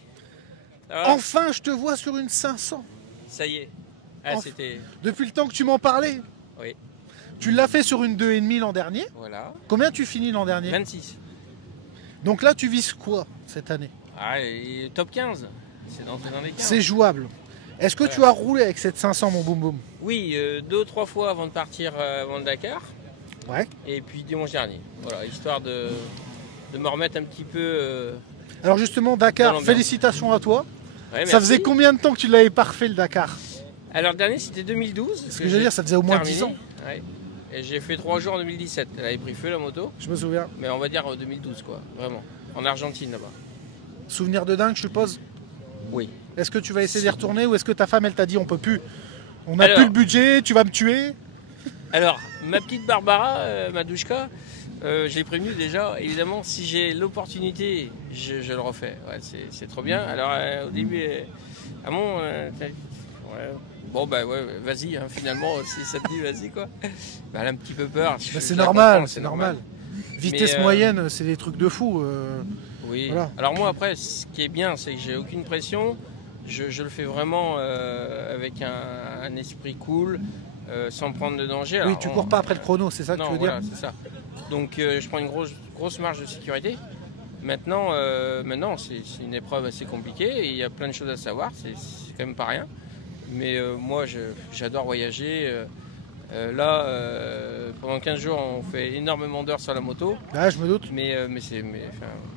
Ça va Enfin, je te vois sur une 500. Ça y est. Ah, Enfin. c'était. Depuis le temps que tu m'en parlais. Oui. Tu l'as fait sur une 2,5 l'an dernier. Voilà. Combien tu finis l'an dernier? 26. Donc là, tu vises quoi cette année? Ah, et top 15. C'est d'entrer dans les 15. C'est jouable. Est-ce que Voilà. tu as roulé avec cette 500, mon boum boum? Oui, 2 ou 3 fois avant de partir avant le Dakar. Ouais. Et puis dimanche dernier. Voilà, histoire de me remettre un petit peu. Alors justement, Dans Dakar, l'ambiance. félicitations à toi. Ouais, Ça merci. faisait combien de temps que tu l'avais parfait le Dakar? Alors, le dernier, c'était 2012. Ce que je veux dire, ça faisait au moins 10 ans. Ouais. Et j'ai fait 3 jours en 2017. Elle avait pris feu, la moto. Je me souviens. Mais on va dire 2012, quoi. Vraiment. En Argentine, là-bas. Souvenir de dingue, je suppose. Oui. Est-ce que tu vas essayer d'y retourner ou est-ce que ta femme, elle t'a dit on peut plus? On n'a Alors. plus le budget, tu vas me tuer? Alors, ma petite Barbara, ma douchka, je l'ai prévenue déjà. Évidemment, si j'ai l'opportunité, je le refais. Ouais, c'est trop bien. Alors, au début, ah bon, ouais. Bon, bah ouais, vas-y, hein, finalement, si ça te dit, vas-y, quoi. Bah, elle a un petit peu peur. Bah, c'est Je la normal, comprends, c'est normal. Vitesse Mais, moyenne, c'est des trucs de fou. Oui. Voilà. Alors, moi, après, ce qui est bien, c'est que j'ai aucune pression. Je le fais vraiment avec un esprit cool, sans prendre de danger. Oui, Alors, tu cours pas après le chrono, c'est ça que non, tu veux voilà, dire? c'est ça. Donc je prends une grosse marge de sécurité. Maintenant, c'est une épreuve assez compliquée et il y a plein de choses à savoir. C'est quand même pas rien. Mais moi, j'adore voyager. Là, pendant 15 jours, on fait énormément d'heures sur la moto. Ah, je me doute.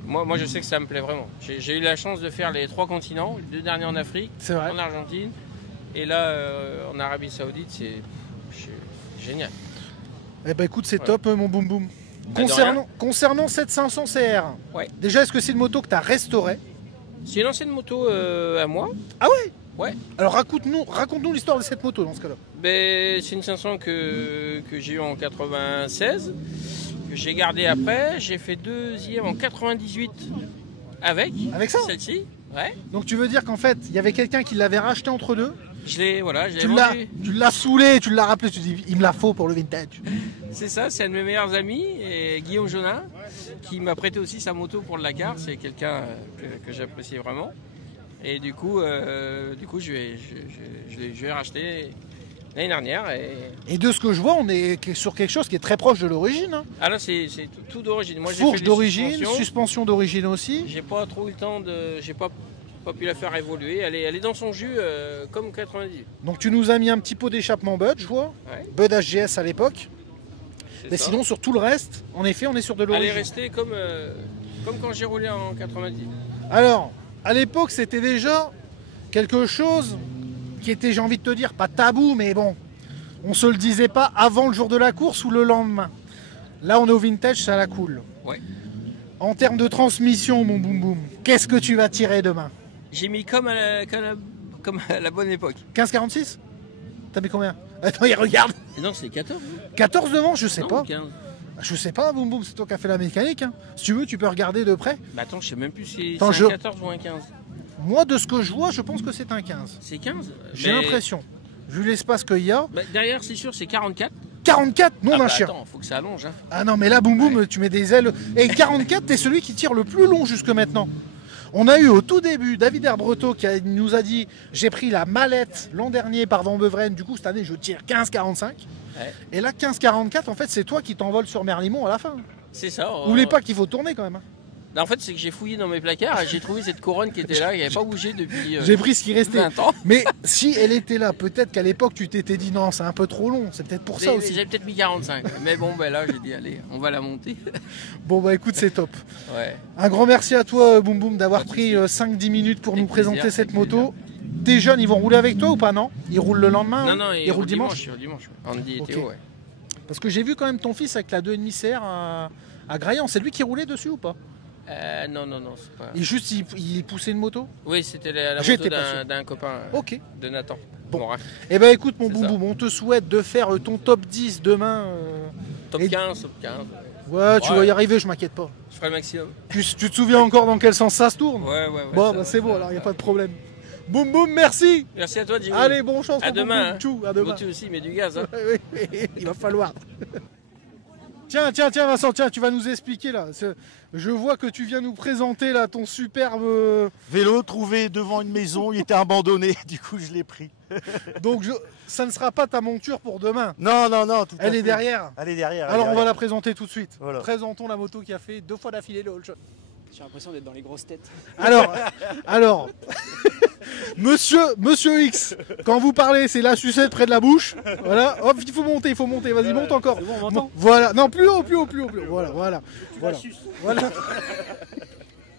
Moi, je sais que ça me plaît vraiment. J'ai eu la chance de faire les 3 continents, les 2 derniers en Afrique, C'est vrai. en Argentine. Et là, en Arabie Saoudite, c'est génial. Eh ben écoute, c'est Voilà. top, mon boum boum. Bah, de rien. Concernant cette 500 CR, Ouais. déjà, est-ce que c'est une moto que tu as restaurée? C'est une ancienne moto à moi. Ah ouais? Ouais. Alors raconte-nous l'histoire de cette moto dans ce cas-là. Ben, c'est une 500 que j'ai eue en 96, que j'ai gardée après. J'ai fait 2e en 98 avec Avec ça? celle-ci. Ouais. Donc tu veux dire qu'en fait, il y avait quelqu'un qui l'avait racheté entre deux, Je l'ai tu l'as saoulé, tu l'as rappelé, tu dis il me la faut pour le vintage. C'est ça, c'est un de mes meilleurs amis, et Guillaume Jonin, qui m'a prêté aussi sa moto pour le Dakar. C'est quelqu'un que j'apprécie vraiment. Et du coup, je l'ai racheté l'année dernière. Et de ce que je vois, on est sur quelque chose qui est très proche de l'origine. Hein. Ah là, c'est tout d'origine. Moi, j'ai fait Fourche les d'origine, suspensions. suspension d'origine aussi. J'ai pas trop eu le temps de. J'ai pas pu la faire évoluer. Elle est dans son jus comme 90. Donc tu nous as mis un petit pot d'échappement Bud, je vois. Ouais, Bud HGS à l'époque. c'est Mais ça. sinon, sur tout le reste, en effet, on est sur de Elle est l'origine. restée comme quand j'ai roulé en 90. Alors, à l'époque, c'était déjà quelque chose qui était, j'ai envie de te dire, pas tabou, mais bon, on se le disait pas avant le jour de la course ou le lendemain. Là, on est au vintage, ça la coule. Ouais. En termes de transmission, mon boum boum, qu'est-ce que tu vas tirer demain? J'ai mis comme à la bonne époque. 15,46? T'as mis combien? Attends, il regarde. Et non, c'est 14. 14 devant, je sais Non, pas. 15. Je sais pas, boum boum, c'est toi qui as fait la mécanique. Hein. Si tu veux, tu peux regarder de près. Bah attends, je sais même plus si Attends, c'est un 14 ou un 15. Moi, de ce que je vois, je pense que c'est un 15. C'est 15. J'ai Mais- l'impression. Vu l'espace qu'il y a. Bah, derrière, c'est sûr, c'est 44. 44, non Ah d'un bah, chien. attends, faut que ça allonge. Hein. Ah non, mais là, boum boum, tu mets des ailes. Et 44, t'es celui qui tire le plus long jusque maintenant. On a eu au tout début David Herbretot qui nous a dit j'ai pris la mallette l'an dernier par Van Beveren, du coup cette année je tire 15,45. Ouais. Et là 15,44, en fait c'est toi qui t'envoles sur Merlimont à la fin. C'est ça. N'oublie pas qu'il faut tourner quand même. Hein. En fait, c'est que j'ai fouillé dans mes placards et j'ai trouvé cette couronne qui était là, qui n'avait pas bougé depuis J'ai pris ce qui restait. 20 ans. Mais si elle était là, peut-être qu'à l'époque tu t'étais dit non, c'est un peu trop long. C'est peut-être pour ça aussi. J'ai peut-être mis 45. Mais bon, ben là, j'ai dit, allez, on va la monter. Bon bah écoute, c'est top. Ouais. Un grand merci à toi Boum Boum d'avoir Pas de pris 5-10 minutes pour Avec nous présenter plaisir, cette avec moto. Tes jeunes, ils vont rouler avec toi ou pas, non? Ils roulent le lendemain? Non, hein non, Ils roulent dimanche. dimanche. Andy et Ok. Théo, ouais. Parce que j'ai vu quand même ton fils avec la 2,5 CR à Graillan. C'est lui qui roulait dessus ou pas? Non, c'est pas. Il poussait une moto? Oui, c'était la J'étais moto pas sûr. d'un copain Ok. de Nathan. Bon. Morin. Eh ben écoute mon C'est Boum ça. Boum, on te souhaite de faire ton top 10 demain. Top Et- 15, top 15. Ouais, tu Ouais. vas y arriver, je m'inquiète pas. Je ferai le maximum. Tu te souviens encore dans quel sens ça se tourne? Ouais. Bon, ça bah va, c'est ça bon, va, alors il n'y a ça pas va. de problème. Boum Boum, merci. Merci à toi, Jimmy. Allez, bon chance. À mon Boum demain. Boum. Hein. Tchou, à demain. Bon, tu aussi, mais du gaz. Hein. Oui, il va falloir. Tiens, Vincent, tu vas nous expliquer là. Je vois que tu viens nous présenter là ton superbe. Vélo trouvé devant une maison, il était abandonné, du coup je l'ai pris. Donc ça ne sera pas ta monture pour demain. Non, tout à Elle est fait. derrière. Elle est derrière. Alors on va la présenter tout de suite. Voilà. Présentons la moto qui a fait 2 fois d'affilée le All Shot. J'ai l'impression d'être dans les grosses têtes. Alors, Monsieur X, quand vous parlez, c'est la sucette près de la bouche. Voilà, hop, il faut monter, vas-y, monte encore. C'est bon, on m'entend. Voilà, non, plus haut. Voilà.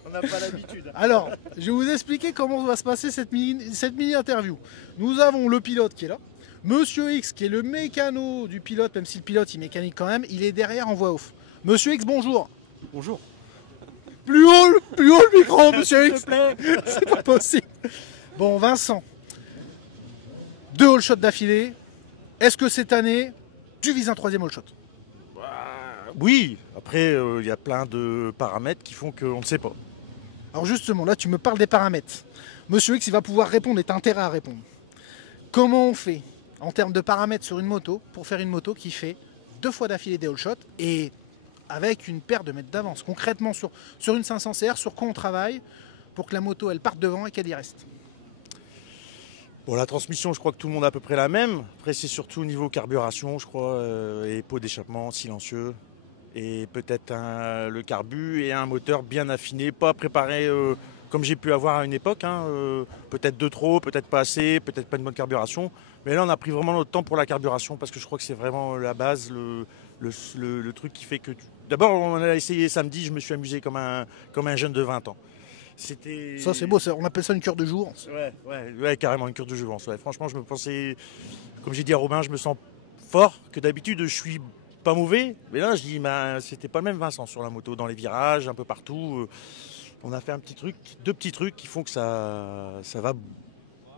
On n'a pas l'habitude. Alors, je vais vous expliquer comment va se passer cette mini interview. Nous avons le pilote qui est là. Monsieur X, qui est le mécano du pilote, même si le pilote il mécanique quand même, il est derrière en voix off. Monsieur X, bonjour. Bonjour. Plus haut le micro, monsieur X. C'est pas possible. Bon, Vincent, 2 all shots d'affilée. Est-ce que cette année, tu vises un 3e all shot? Oui, après il y a plein de paramètres qui font qu'on ne sait pas. Alors justement, là, tu me parles des paramètres. Monsieur X, il va pouvoir répondre et t'as intérêt à répondre. Comment on fait en termes de paramètres sur une moto pour faire une moto qui fait 2 fois d'affilée des all shots et avec une paire de mètres d'avance? Concrètement, sur une 500 CR, sur quoi on travaille pour que la moto, elle parte devant et qu'elle y reste? Bon, la transmission, je crois que tout le monde a à peu près la même. Après, c'est surtout au niveau carburation, je crois, et pot d'échappement silencieux. Et peut-être le carbu et un moteur bien affiné, pas préparé comme j'ai pu avoir à une époque, hein, peut-être de trop, peut-être pas assez, peut-être pas une bonne carburation. Mais là, on a pris vraiment notre temps pour la carburation parce que je crois que c'est vraiment la base, le truc qui fait que... D'abord, on a essayé samedi, je me suis amusé comme un jeune de 20 ans. Ça c'est beau, on appelle ça une cure de jouvence. Ouais, carrément une cure de jouvence. Ouais. Franchement, je me pensais, comme j'ai dit à Robin, je me sens fort, que d'habitude je suis pas mauvais. Mais là, je dis, c'était pas le même Vincent sur la moto, dans les virages, un peu partout. On a fait deux petits trucs qui font que ça va.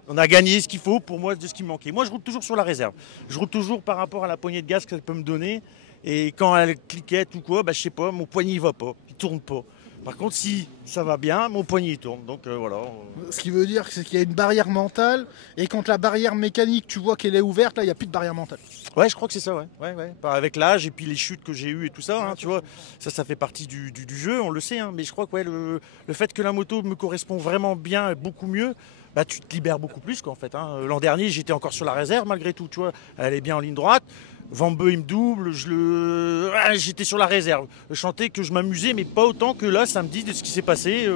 On a gagné ce qu'il faut pour moi de ce qui me manquait. Moi, je roule toujours sur la réserve. Je roule toujours par rapport à la poignée de gaz qu'elle peut me donner. Et quand elle cliquette ou quoi, je sais pas, mon poignet il va pas, il tourne pas. Par contre, si ça va bien, mon poignet il tourne. Donc voilà. Ce qui veut dire c'est qu'il y a une barrière mentale, et quand la barrière mécanique, tu vois qu'elle est ouverte, là, il n'y a plus de barrière mentale. Ouais, je crois que c'est ça, ouais. Avec l'âge et puis les chutes que j'ai eues et tout ça, hein, tu vois, ça fait partie du jeu, on le sait. Hein, mais je crois que le fait que la moto me correspond vraiment bien, beaucoup mieux, tu te libères beaucoup plus, quoi, en fait. Hein. L'an dernier, j'étais encore sur la réserve, malgré tout, tu vois. Elle est bien en ligne droite. Vambeux, il me double, j'étais sur la réserve. Je chantais que je m'amusais, mais pas autant que là, samedi, de ce qui s'est passé.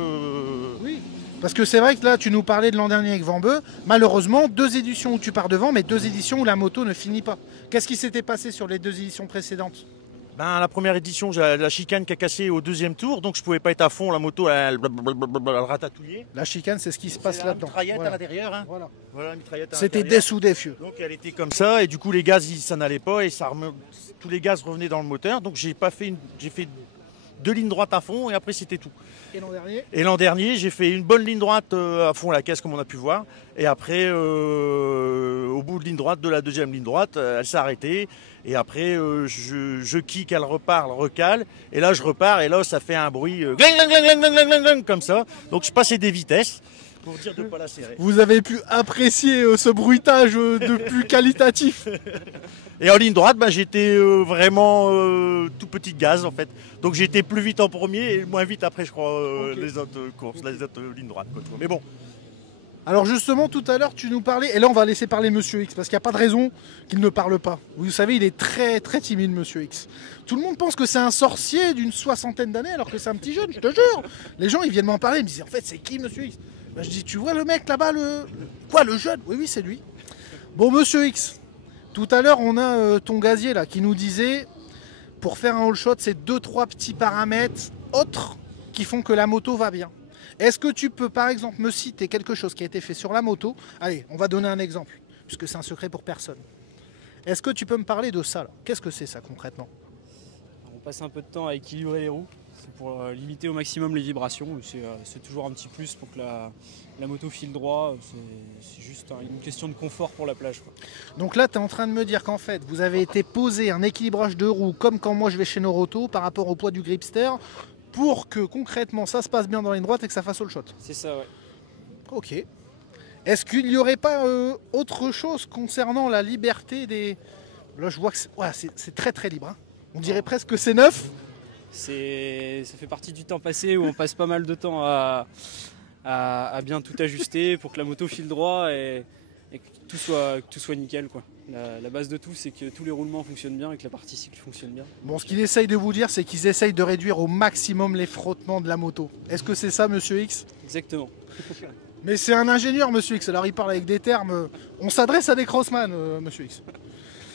Oui, parce que c'est vrai que là, tu nous parlais de l'an dernier avec Vambeux. Malheureusement, 2 éditions où tu pars devant, mais 2 éditions où la moto ne finit pas. Qu'est-ce qui s'était passé sur les 2 éditions précédentes ? La première édition, j'ai la chicane qui a cassé au 2e tour, donc je pouvais pas être à fond, la moto, elle ratatouillait. La chicane, c'est ce qui se passe là-dedans. Mitraillette à l'intérieur. Hein. Voilà la mitraillette à C'était l'intérieur. des sous des fieux. Donc elle était comme ça, et du coup les gaz, ça n'allait pas, et tous les gaz revenaient dans le moteur, donc j'ai fait 2 lignes droites à fond, et après c'était tout. Et l'an dernier, j'ai fait une bonne ligne droite à fond à la caisse, comme on a pu voir, et après, au bout de ligne droite, de la 2e ligne droite, elle s'est arrêtée. Et après, je kick, elle repart, elle recale. Et là, je repars. Et là, ça fait un bruit gling, gling, gling, gling, gling, gling, gling, comme ça. Donc, je passais des vitesses pour dire de ne pas la serrer. Vous avez pu apprécier ce bruitage de plus qualitatif. Et en ligne droite, j'étais vraiment tout petit gaz, en fait. Donc, j'étais plus vite en premier et moins vite après, je crois, les autres courses, les autres lignes droites. Quoi, mais bon. Alors justement, tout à l'heure, tu nous parlais, et là on va laisser parler Monsieur X, parce qu'il n'y a pas de raison qu'il ne parle pas. Vous savez, il est très très timide, Monsieur X. Tout le monde pense que c'est un sorcier d'une 60aine d'années, alors que c'est un petit jeune, je te jure. Les gens, ils viennent m'en parler, ils me disent, en fait, c'est qui Monsieur X ? Je dis, tu vois le mec là-bas, Quoi, le jeune ? Oui, c'est lui. Bon, Monsieur X, tout à l'heure, on a ton gazier là, qui nous disait, pour faire un all shot, c'est 2-3 petits paramètres autres qui font que la moto va bien. Est-ce que tu peux par exemple me citer quelque chose qui a été fait sur la moto ? Allez, on va donner un exemple, puisque c'est un secret pour personne. Est-ce que tu peux me parler de ça là ? Qu'est-ce que c'est ça concrètement ? On passe un peu de temps à équilibrer les roues, c'est pour limiter au maximum les vibrations. C'est toujours un petit plus pour que la moto file droit, c'est juste une question de confort pour la plage, quoi. Donc là, tu es en train de me dire qu'en fait, vous avez été posé un équilibrage de roues comme quand moi je vais chez Noroto par rapport au poids du gripster, pour que concrètement ça se passe bien dans la ligne droite et que ça fasse all shot. C'est ça, ouais. Ok. Est-ce qu'il n'y aurait pas autre chose concernant la liberté des... Là je vois que c'est très très libre. Hein. On dirait presque que c'est neuf. Ça fait partie du temps passé où on passe pas mal de temps à bien tout ajuster pour que la moto file droit et que tout soit nickel, quoi. La base de tout, c'est que tous les roulements fonctionnent bien et que la partie cycle fonctionne bien. Bon, ce qu'il essaye de vous dire, c'est qu'ils essayent de réduire au maximum les frottements de la moto. Est-ce que c'est ça, Monsieur X ? Exactement. Mais c'est un ingénieur, Monsieur X. Alors il parle avec des termes. On s'adresse à des crossman, Monsieur X.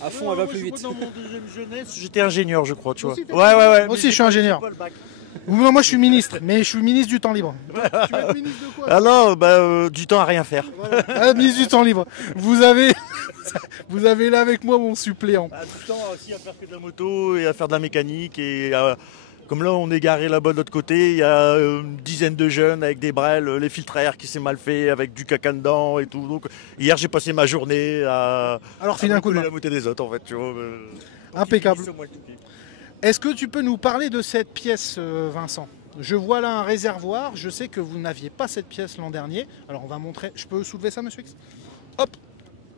À fond, elle va plus vite. Dans mon deuxième jeunesse, j'étais ingénieur, je crois, tu vois. Ouais. Moi aussi, je suis ingénieur. Moi, je suis ministre, mais je suis ministre du temps libre. Tu vas être ministre de quoi ? Ah non, du temps à rien faire. Voilà. Ministre du temps libre. Vous avez là avec moi mon suppléant. Du temps aussi à faire que de la moto et à faire de la mécanique. Et comme là, on est garé là-bas de l'autre côté, il y a une dizaine de jeunes avec des brels, les filtres à air qui s'est mal fait, avec du caca dedans et tout. Donc hier, j'ai passé ma journée à filer un coup de main. La moto des autres, en fait. Tu vois, impeccable. Est-ce que tu peux nous parler de cette pièce, Vincent ? Je vois là un réservoir. Je sais que vous n'aviez pas cette pièce l'an dernier. Alors on va montrer. Je peux soulever ça, Monsieur X ? Hop.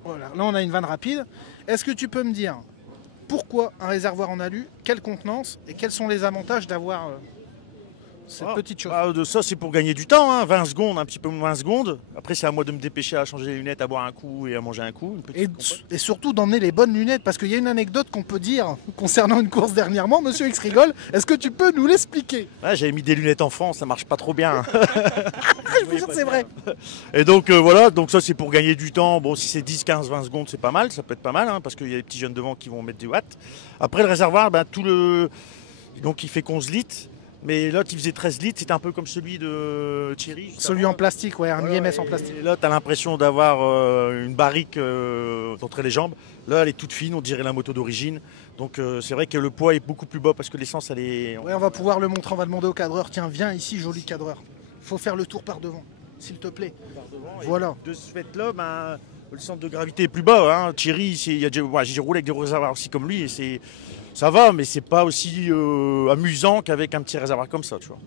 Voilà. Là on a une vanne rapide. Est-ce que tu peux me dire pourquoi un réservoir en alu, quelle contenance et quels sont les avantages d'avoir cette petite chose. De ça, c'est pour gagner du temps, hein, 20 secondes, un petit peu moins 20 secondes. Après, c'est à moi de me dépêcher à changer les lunettes, à boire un coup et à manger un coup. Et surtout d'emmener les bonnes lunettes, parce qu'il y a une anecdote qu'on peut dire concernant une course dernièrement. Monsieur X rigole, est-ce que tu peux nous l'expliquer? J'avais mis des lunettes enfants, ça marche pas trop bien. Je vous jure, c'est vrai. Et donc voilà, donc ça c'est pour gagner du temps. Bon, si c'est 10, 15, 20 secondes, c'est pas mal, ça peut être pas mal, hein, parce qu'il y a des petits jeunes devant qui vont mettre des watts. Après le réservoir, donc il fait 11 litres. Mais l'autre il faisait 13 litres, c'était un peu comme celui de Thierry. Celui en plastique, ouais, un IMS en plastique. Et là, tu as l'impression d'avoir une barrique entre les jambes. Là, elle est toute fine, on dirait la moto d'origine. Donc c'est vrai que le poids est beaucoup plus bas parce que l'essence, elle est... Ouais, on va pouvoir le montrer, on va demander au cadreur. Tiens, viens ici, joli cadreur. Il faut faire le tour par devant, s'il te plaît. Voilà. De ce fait-là, le centre de gravité est plus bas. Hein. Thierry, j'ai roulé avec des réservoirs aussi comme lui et ça va, mais c'est pas aussi amusant qu'avec un petit réservoir comme ça, tu vois.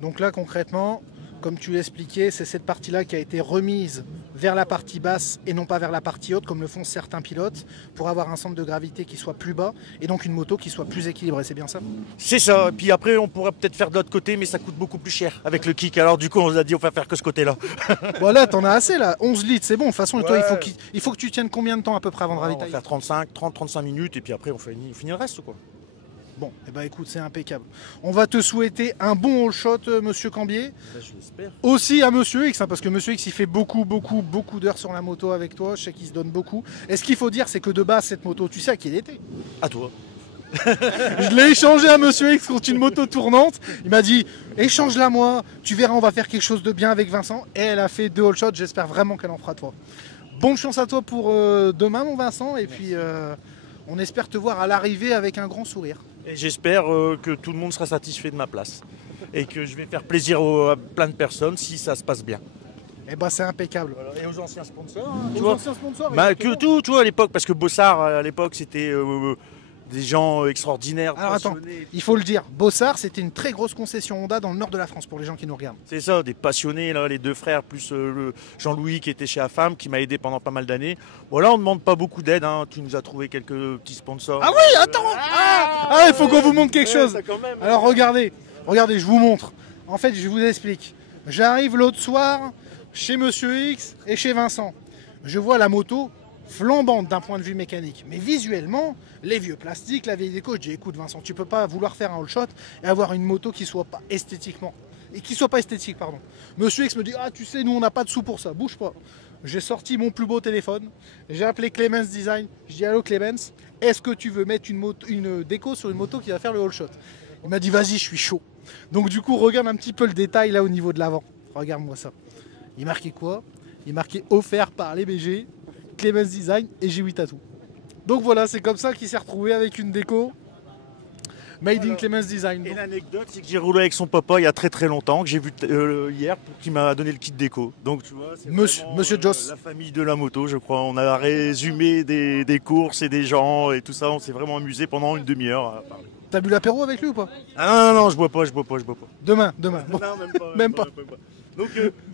Donc là, concrètement, comme tu l'expliquais, c'est cette partie-là qui a été remise vers la partie basse et non pas vers la partie haute, comme le font certains pilotes, pour avoir un centre de gravité qui soit plus bas et donc une moto qui soit plus équilibrée. C'est bien ça? C'est ça. Et puis après, on pourrait peut-être faire de l'autre côté, mais ça coûte beaucoup plus cher avec le kick. Alors du coup, on nous a dit on va faire que ce côté-là. Bon là, t'en as assez là. 11 litres, c'est bon. De toute façon, toi, il faut que tu tiennes combien de temps à peu près avant de ravitailler? On va faire 30-35 minutes et puis après, on finit le reste, quoi. Bon, eh ben écoute, c'est impeccable. On va te souhaiter un bon all shot, monsieur Cambier. Je l'espère. Aussi à monsieur X, hein, parce que monsieur X, il fait beaucoup d'heures sur la moto avec toi. Je sais qu'il se donne beaucoup. Et ce qu'il faut dire, c'est que de base, cette moto, tu sais à qui elle était? À toi. Je l'ai échangé à monsieur X contre une moto tournante. Il m'a dit, échange-la moi, tu verras, on va faire quelque chose de bien avec Vincent. Et elle a fait 2 all shots, j'espère vraiment qu'elle en fera 3. Bonne chance à toi pour demain, mon Vincent. Et puis, on espère te voir à l'arrivée avec un grand sourire. Et j'espère que tout le monde sera satisfait de ma place. Et que je vais faire plaisir à plein de personnes si ça se passe bien. Eh ben c'est impeccable. Voilà. Et aux anciens sponsors. Anciens sponsors. Que tout à l'époque, parce que Bossard à l'époque c'était des gens extraordinaires. Alors attends, il faut le dire, Bossard c'était une très grosse concession Honda dans le nord de la France pour les gens qui nous regardent. C'est ça, des passionnés, là, les 2 frères, plus Jean-Louis qui était chez AFAM, qui m'a aidé pendant pas mal d'années. Voilà, on ne demande pas beaucoup d'aide, hein. Tu nous as trouvé quelques petits sponsors. Ah oui, attends il faut qu'on vous montre quelque chose. Alors regardez, je vous montre. En fait, je vous explique. J'arrive l'autre soir chez Monsieur X et chez Vincent. Je vois la moto flambante d'un point de vue mécanique. Mais visuellement, les vieux plastiques, la vieille déco, je dis écoute Vincent, tu peux pas vouloir faire un all shot et avoir une moto qui soit pas esthétiquement. Et qui soit pas esthétique, pardon. Monsieur X me dit ah tu sais, nous on n'a pas de sous pour ça, bouge pas. J'ai sorti mon plus beau téléphone, j'ai appelé Clemens Design, je dis allô Clemens, est-ce que tu veux mettre une déco sur une moto qui va faire le all shot? Il m'a dit vas-y, je suis chaud. Donc du coup, regarde un petit peu le détail là au niveau de l'avant. Regarde-moi ça. Il marquait quoi? Il marquait offert par les BG, Clemens Design et J8 Tattoo. Donc voilà, c'est comme ça qu'il s'est retrouvé avec une déco made in Clemens Design. Et l'anecdote, c'est que j'ai roulé avec son papa il y a très longtemps, que j'ai vu hier, qui m'a donné le kit déco. Donc tu vois, c'est Monsieur Joss. La famille de la moto, je crois. On a résumé des courses et des gens et tout ça. On s'est vraiment amusé pendant une demi-heure à parler. T'as bu l'apéro avec lui ou pas? Ah non, je bois pas. Demain. Bon. Non, même pas. Donc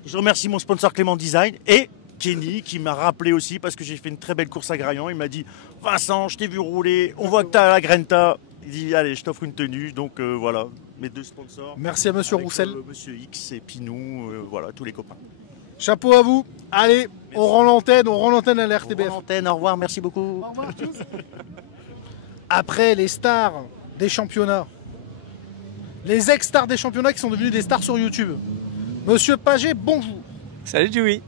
je remercie mon sponsor Clément Design et Kenny qui m'a rappelé aussi parce que j'ai fait une très belle course à Graillon. Il m'a dit Vincent, je t'ai vu rouler, on voit que t'as la Grenta. Il dit allez, je t'offre une tenue. Donc voilà, mes 2 sponsors. Merci à monsieur Roussel. Monsieur X et puis nous, voilà, tous les copains. Chapeau à vous. Allez, on rend l'antenne à la RTBF. Au revoir, merci beaucoup. Au revoir tous. Après les stars des championnats, les ex-stars des championnats qui sont devenus des stars sur YouTube. Monsieur Paget, bonjour. Salut Dewey.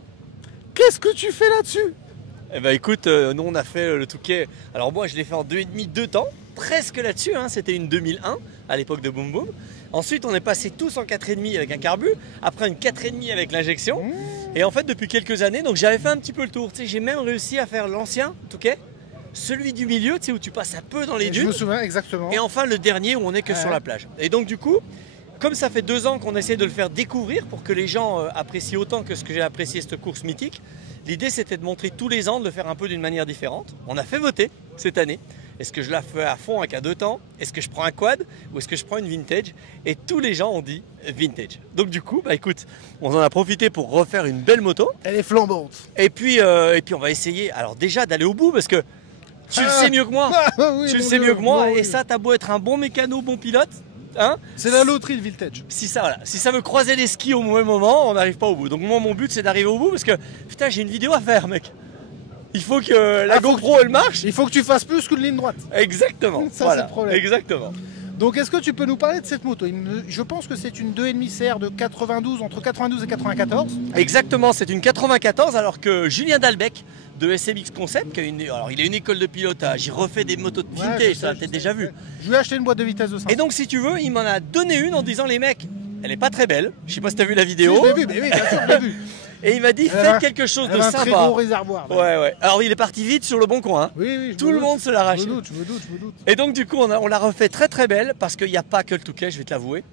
Qu'est-ce que tu fais là-dessus? Eh ben écoute, nous on a fait le Touquet. Alors moi je l'ai fait en 2,5, 2 temps, presque là-dessus, hein. C'était une 2001 à l'époque de Boom Boom. Ensuite on est passé tous en 4,5 avec un carbu, après une 4,5 avec l'injection. Et en fait depuis quelques années, donc j'avais fait un petit peu le tour. Tu sais, j'ai même réussi à faire l'ancien Touquet, celui du milieu, tu sais, où tu passes un peu dans les dunes. Je me souviens exactement. Et enfin le dernier où on est que sur la plage. Et donc du coup, comme ça fait 2 ans qu'on essaie de le faire découvrir pour que les gens apprécient autant que ce que j'ai apprécié cette course mythique, l'idée c'était de montrer tous les ans, de le faire un peu d'une manière différente. On a fait voter cette année. Est-ce que je la fais à fond avec un 2 temps? Est-ce que je prends un quad? Ou est-ce que je prends une vintage? Et tous les gens ont dit vintage. Donc du coup, bah écoute, on en a profité pour refaire une belle moto. Elle est flambante. Et puis on va essayer, alors déjà d'aller au bout parce que tu le sais mieux que moi. Oui, tu le sais mieux que moi. Et ça, t'as beau être un bon mécano, bon pilote, Hein, C'est la loterie, le vintage. si ça veut croiser les skis au mauvais moment, on n'arrive pas au bout. Donc moi, mon but, c'est d'arriver au bout parce que putain, j'ai une vidéo à faire, mec. Il faut que la GoPro, elle marche. Il faut que tu fasses plus qu'une ligne droite. Exactement. Ça, voilà. c'est le problème. Exactement. Donc, est-ce que tu peux nous parler de cette moto? Je pense que c'est une 2,5 CR de 92, entre 92 et 94. Exactement, c'est une 94, alors que Julien Dalbec de SMX Concept, alors il a une école de pilotage, il refait des motos de Ouais, vintage, je ça sais, t'as déjà vu. Je lui ai acheté une boîte de vitesse de 5. Et donc, si tu veux, il m'en a donné une en disant les mecs, elle est pas très belle. Je sais pas si t'as vu la vidéo. Si, je l'ai vu, mais oui, bien sûr, je l'ai vu. Et il m'a dit Elle a faites quelque chose Elle de a un sympa. très gros réservoir. Ouais. Alors il est parti vite sur le bon coin. Hein. Oui, Tout le monde se l'a arraché. Je me doute. Et donc du coup on l'a refait très très belle parce qu'il n'y a pas que le touquet, je vais te l'avouer.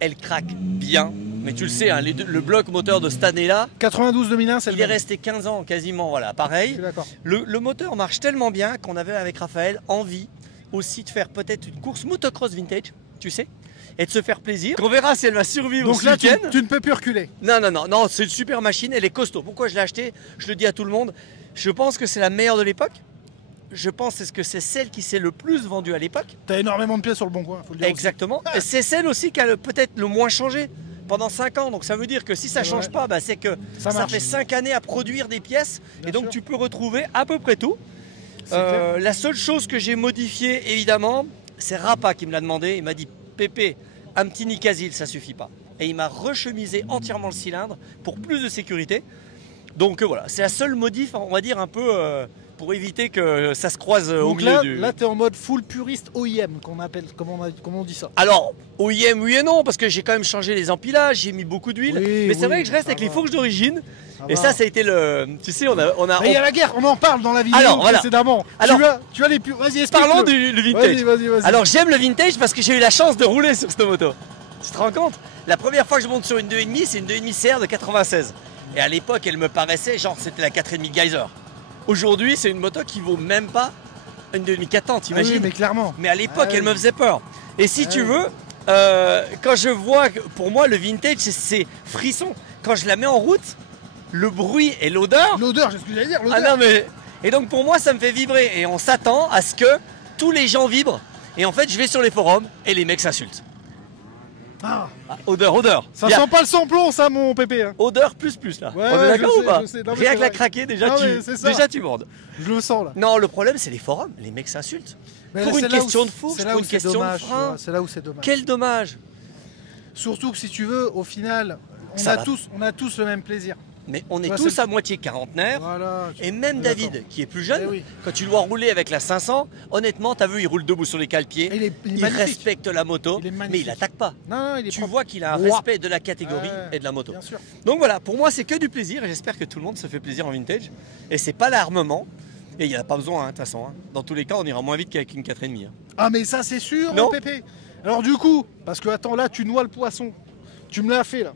Elle craque bien. Mais tu le sais, hein, le bloc moteur de cette année-là, 92-2001, c'est il est resté 15 ans quasiment, voilà, Je pareil. suis d'accord. Le moteur marche tellement bien qu'on avait avec Raphaël envie aussi de faire peut-être une course motocross vintage, tu sais, et de se faire plaisir. On verra si elle va survivre Donc ce là, tu week-end. ne peux plus reculer. Non, c'est une super machine, elle est costaud. Pourquoi je l'ai achetée? Je le dis à tout le monde. Je pense que c'est la meilleure de l'époque. Je pense que c'est celle qui s'est le plus vendue à l'époque. T'as énormément de pièces sur le bon coin, faut le dire. Exactement. Et c'est celle aussi qui a peut-être le moins changé pendant 5 ans. Donc ça veut dire que si ça C'est change vrai. pas, bah, c'est que Ça ça marche. fait 5 années à produire des pièces. Bien et donc sûr. tu peux retrouver à peu près tout. clair. La seule chose que j'ai modifiée, évidemment, c'est Rapa qui me l'a demandé. Il m'a dit Pépé, un petit Nicasil, ça suffit pas. Et il m'a rechemisé entièrement le cylindre pour plus de sécurité. Donc voilà, c'est la seule modif, on va dire, un peu pour éviter que ça se croise au Donc milieu là, du... là t'es en mode full puriste OEM, qu'on appelle, comment on dit ça. Alors, OEM, oui et non, parce que j'ai quand même changé les empilages, j'ai mis beaucoup d'huile. Oui, mais c'est oui, vrai que je reste ça avec les va. fourches d'origine. Ça Et va. ça a été le... Tu sais, on a... Mais il y a la guerre, on en parle dans la vidéo Alors, voilà. précédemment. Alors, tu as les purs. Vas-y, explique-le. Parlons du vintage. Vas-y. Alors j'aime le vintage parce que j'ai eu la chance de rouler sur cette moto. Tu te rends compte? La première fois que je monte sur une 2,5, c'est une 2,5 CR de 96. Et à l'époque, elle me paraissait genre c'était la 4,5 Geyser. Aujourd'hui, c'est une moto qui vaut même pas une 2,5 4 ans, t'imagines? Oui, mais clairement. Mais à l'époque, Ah elle oui. me faisait peur. Et si Ah tu oui. veux, quand je vois, pour moi, le vintage, c'est frisson. Quand je la mets en route, le bruit et l'odeur. L'odeur, c'est ce que j'allais dire, Ah l'odeur. non, mais. Et donc pour moi, ça me fait vibrer. Et on s'attend à ce que tous les gens vibrent. Et en fait, je vais sur les forums et les mecs s'insultent. Ah, Ah, odeur. ça Bien. sent pas le samplon, ça, mon pépé. Hein. Odeur plus là. Ouais, On est ouais, d'accord je ou sais, pas? je sais. Non, mais Rien c'est que la vrai. craquer, déjà, Non, mais c'est ça. tu bordes. Je le sens là. Non, le problème, c'est les forums. Les mecs s'insultent. Mais Pour c'est une là où- question de fourche, c'est là pour où une c'est question dommage, de tu vois, frein. c'est là où c'est dommage. Quel dommage. Surtout que si tu veux, au final, on Ça a va. tous le même plaisir. Mais on est Ouais, tous c'est- à moitié quarantenaire. Voilà. Et même D'accord. David, qui est plus jeune, Eh oui. quand tu le vois rouler avec la 500, honnêtement, t'as vu, il roule debout sur les cale-pieds. Et il est Il magnifique. respecte la moto, Il est mais magnifique. il attaque pas. Non, il est Tu propre. vois qu'il a un Droit. respect de la catégorie Ouais, et de la moto. Bien sûr. Donc voilà, pour moi c'est que du plaisir et j'espère que tout le monde se fait plaisir en vintage. Et c'est pas l'armement. Et il n'y en a pas besoin, hein, de toute façon. Hein. Dans tous les cas, on ira moins vite qu'avec une 4,5. Hein. Ah, mais ça, c'est sûr, Non. mon pépé. Alors, du coup, parce que attends, là, tu noies le poisson. Tu me l'as fait, là.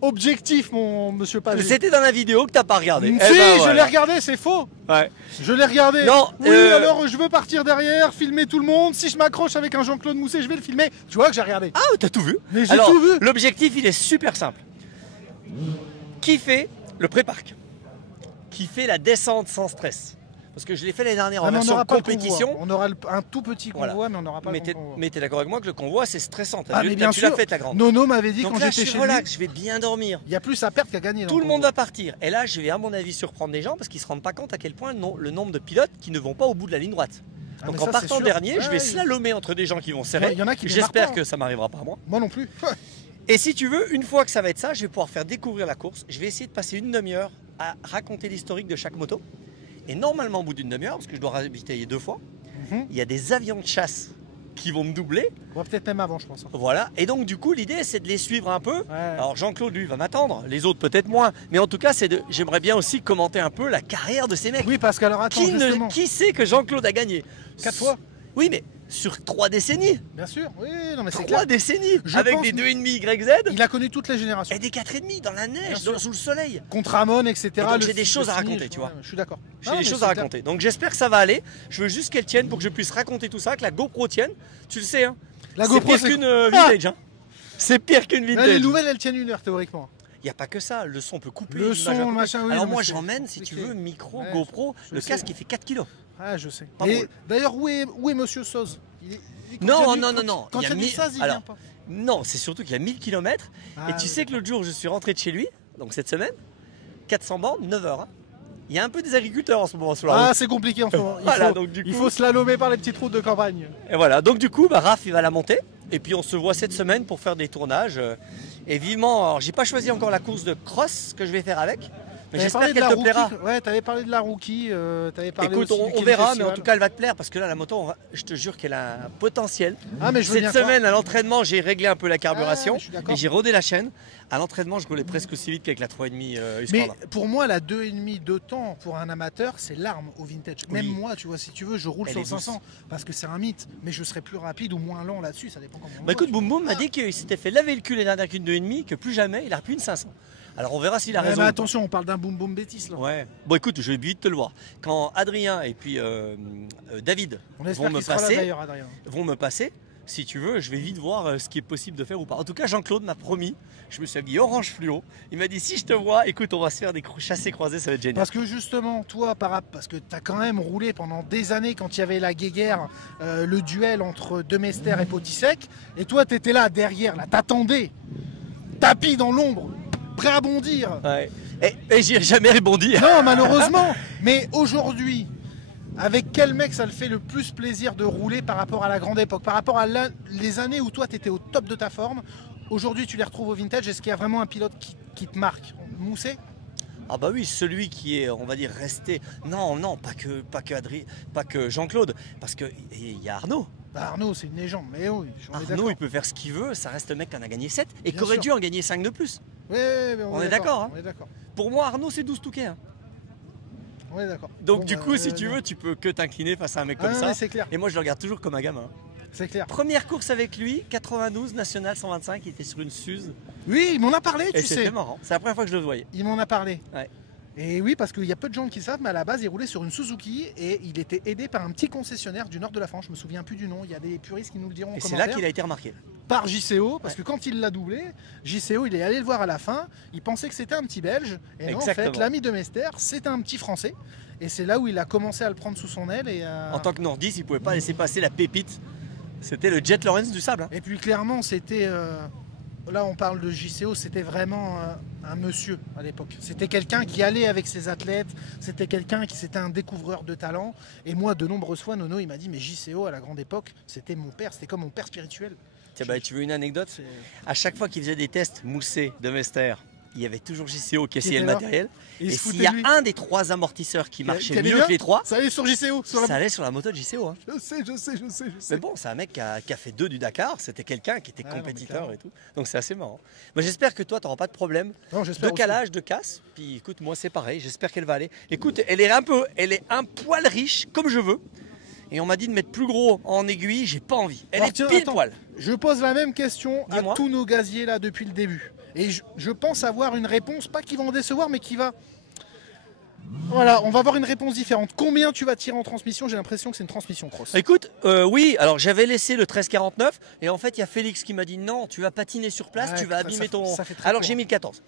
Objectif, mon monsieur Pagé. C'était dans la vidéo que t'as pas regardé. Si, Eh ben, je voilà. l'ai regardé, c'est faux. Ouais. Je l'ai regardé. Non, Oui, alors je veux partir derrière, filmer tout le monde. Si je m'accroche avec un Jean-Claude Mousset, je vais le filmer. Tu vois que j'ai regardé. Ah, t'as tout vu. Mais j'ai Alors, tout vu. l'objectif, il est super simple. Qui fait le pré-parc? Qui fait la descente sans stress? Parce que je l'ai fait l'année dernière en Ah, mais on version n'aura pas le compétition. convoi. On aura un tout petit convoi, Voilà. mais on n'aura pas Mais le t'es convoi. mais t'es d'accord avec moi que le convoi, c'est stressant. T'as Ah, vu, mais bien tu l'as sûr. fait, la grande. Nono m'avait dit Donc quand là, je j'étais suis chez relax, lui, je vais bien dormir. il y a plus à perdre qu'à gagner. Tout le monde va partir. Et là, je vais, à mon avis, surprendre des gens parce qu'ils ne se rendent pas compte à quel point le nombre de pilotes qui ne vont pas au bout de la ligne droite. Ah, Donc mais en ça, partant c'est sûr. dernier, je vais Ouais, slalomer entre des gens qui vont serrer. Il y en a qui démarrent J'espère pas, que ça m'arrivera pas à moi. Moi non plus. Et si tu veux, une fois que ça va être ça, je vais pouvoir faire découvrir la course. Je vais essayer de passer une demi-heure à raconter l'historique de chaque moto. Et normalement, au bout d'une demi-heure, parce que je dois ravitailler 2 fois, Mhm. il y a des avions de chasse qui vont me doubler. On va peut-être même avant, je pense. Voilà. Et donc, du coup, l'idée, c'est de les suivre un peu. Ouais. Alors, Jean-Claude, lui, va m'attendre. Les autres, peut-être moins. Mais en tout cas, j'aimerais bien aussi commenter un peu la carrière de ces mecs. Oui, parce qu'alors attends, justement. Qui sait que Jean-Claude a gagné 4 fois. Oui, mais sur 3 décennies. Bien sûr. Oui, non, mais c'est 3 clair. décennies. Je Avec pense- des 2,5 YZ Il a connu toutes les générations. et des 4,5 dans la Bien neige, sûr. sous le soleil. Contre Ramon, etc. Et donc, le j'ai des fils choses de à raconter, Smith, tu vois. ouais, je suis d'accord. J'ai Non, des mais choses c'est à clair. raconter. Donc, j'espère que ça va aller. Je veux juste qu'elle tienne pour que je puisse raconter tout ça, que la GoPro tienne. Tu le sais, hein. La C'est GoPro, pire c'est qu'une Ah vintage. Hein. C'est pire qu'une Là, vintage. les nouvelles, elles tiennent 1 heure théoriquement. Il n'y a pas que ça, le son peut couper. Le l'image son, va le couper. machin, oui, Alors non, moi mais c'est j'emmène, si tu compliqué. veux, micro, Ouais, GoPro, je le sais. casque il fait 4 kilos. Ah, je sais. Pas Et drôle. d'ailleurs, où est Monsieur Soz Non, il y a non, non, non. Quand il y a du sas, il vient Alors, pas. non, c'est surtout qu'il y a 1000 km. Ah, et tu sais que l'autre jour, je suis rentré de chez lui, donc cette semaine, 400 bornes, 9 heures. Hein. Il y a un peu des agriculteurs en ce moment sur la route. Ah, c'est compliqué en ce moment. Voilà, donc du Il coup- faut slalomer par les petites routes de campagne. Et voilà, donc du coup, Raph, il va la monter. Et puis on se voit cette semaine pour faire des tournages. Et vivement, alors j'ai pas choisi encore la course de cross que je vais faire avec. Mais T'avais j'espère parlé de qu'elle la te plaira. rookie. Ouais, t'avais parlé de la rookie. T'avais parlé Écoute, aussi du on Kelly verra, mais en Festival. tout cas, elle va te plaire parce que là, la moto, je te jure qu'elle a un potentiel. Ah, mais je veux Cette bien semaine, à l'entraînement, j'ai réglé un peu la carburation Ah, je suis d'accord. et j'ai rodé la chaîne. À l'entraînement, je roulais presque aussi vite qu'avec la 3,5 Mais Husqvarna. pour moi, la 2,5 de temps pour un amateur, c'est l'arme au vintage. Même Oui. moi, tu vois, si tu veux, je roule Elle sur est le 500 parce que c'est un mythe. Mais je serai plus rapide ou moins lent là-dessus, ça dépend comment on Bah voit, écoute, tu Boum Boum vois. m'a dit qu'il s'était fait laver le cul les dernières qu'une 2,5, que plus jamais il a repris une 500. Alors on verra s'il a Ouais, raison. mais ou pas. attention, on parle d'un boom boom bêtise là. Ouais. Bon écoute, je vais vite te le voir. Quand Adrien et puis David On espère vont me qu'il sera là passer, d'ailleurs, Adrien. si tu veux, je vais vite voir ce qui est possible de faire ou pas. En tout cas, Jean-Claude m'a promis, je me suis habillé orange fluo. Il m'a dit si je te vois, écoute, on va se faire des chassés croisés, ça va être génial. Parce que justement, toi, parce que tu as quand même roulé pendant des années quand il y avait la guéguerre, le duel entre Demester et Potisek, et toi, tu étais là derrière, là, t'attendais, tapis dans l'ombre, prêt à bondir. Ouais. Et j'y ai jamais rebondi. Non, malheureusement. Mais aujourd'hui, avec quel mec ça le fait le plus plaisir de rouler par rapport à la grande époque, par rapport à les années où toi, tu étais au top de ta forme, aujourd'hui, tu les retrouves au vintage, est-ce qu'il y a vraiment un pilote qui te marque? Moussé? Ah bah oui, celui qui est, on va dire, resté. Non, non, pas que Jean-Claude, parce que il y a Arnaud. Bah Arnaud, c'est une légende, mais oui, on est Arnaud, d'accord. il peut faire ce qu'il veut, ça reste le mec qui en a gagné 7 et Bien qui aurait sûr. dû en gagner 5 de plus. Ouais, mais On est d'accord, hein. On est d'accord. Pour moi, Arnaud, c'est 12 touquets. Hein. On est d'accord. Donc Bon, du coup, si tu non. veux, tu peux que t'incliner face à un mec Ah, comme non, ça. mais c'est clair. Et moi, je le regarde toujours comme un gamin. C'est clair. Première course avec lui, 92, National 125, il était sur une Suze. Oui, il m'en a parlé, Et tu sais. c'était marrant. C'est la première fois que je le voyais. Il m'en a parlé. Ouais. Et oui, parce qu'il y a peu de gens qui savent, mais à la base, il roulait sur une Suzuki et il était aidé par un petit concessionnaire du nord de la France. Je me souviens plus du nom. Il y a des puristes qui nous le diront en Et c'est commentaire. là qu'il a été remarqué. Par JCO, parce que quand il l'a doublé, JCO, il est allé le voir à la fin. Il pensait que c'était un petit Belge. Et non, en Exactement. fait, l'ami de Mester, c'est un petit Français. Et c'est là où il a commencé à le prendre sous son aile. Et, En tant que nordiste, il pouvait pas laisser passer la pépite. C'était le Jet Lawrence du sable. Hein. Et puis clairement, c'était. Là, on parle de JCO, c'était vraiment un monsieur à l'époque. C'était quelqu'un qui allait avec ses athlètes, c'était quelqu'un qui c'était un découvreur de talent. Et moi, de nombreuses fois, Nono, il m'a dit, mais JCO à la grande époque, c'était mon père, c'était comme mon père spirituel. Tiens, bah, tu veux une anecdote? À chaque fois qu'il faisait des tests moussés de Mester, il y avait toujours JCO qui essayait était le là. matériel. Et il Et se s'il y a foutait de lui. un des 3 amortisseurs qui marchait allait mieux bien, que les 3, ça allait sur JCO. Sur la... ça allait sur la moto de JCO. Hein. Je sais. Mais bon, c'est un mec qui a fait 2 du Dakar, c'était quelqu'un qui était Ah non, mais compétiteur clairement. et tout. Donc c'est assez marrant. Moi j'espère que toi, tu n'auras pas de problème Non, j'espère de aussi. calage, de casse. Puis écoute, moi c'est pareil, j'espère qu'elle va aller. Écoute, elle est un poil riche, comme je veux. Et on m'a dit de mettre plus gros en aiguille, j'ai pas envie. Elle Alors, est tiens, pile attends. poil. Je pose la même question à Dis-moi. tous nos gaziers là depuis le début. Et je pense avoir une réponse, pas qui va en décevoir, mais qui va... Voilà, on va avoir une réponse différente. Combien tu vas tirer en transmission? J'ai l'impression que c'est une transmission cross. Écoute, oui, alors j'avais laissé le 1349 et en fait il y a Félix qui m'a dit non, tu vas patiner sur place, Ouais, tu vas ça- abîmer ça- ton... ça fait très Alors court. j'ai mis le 14,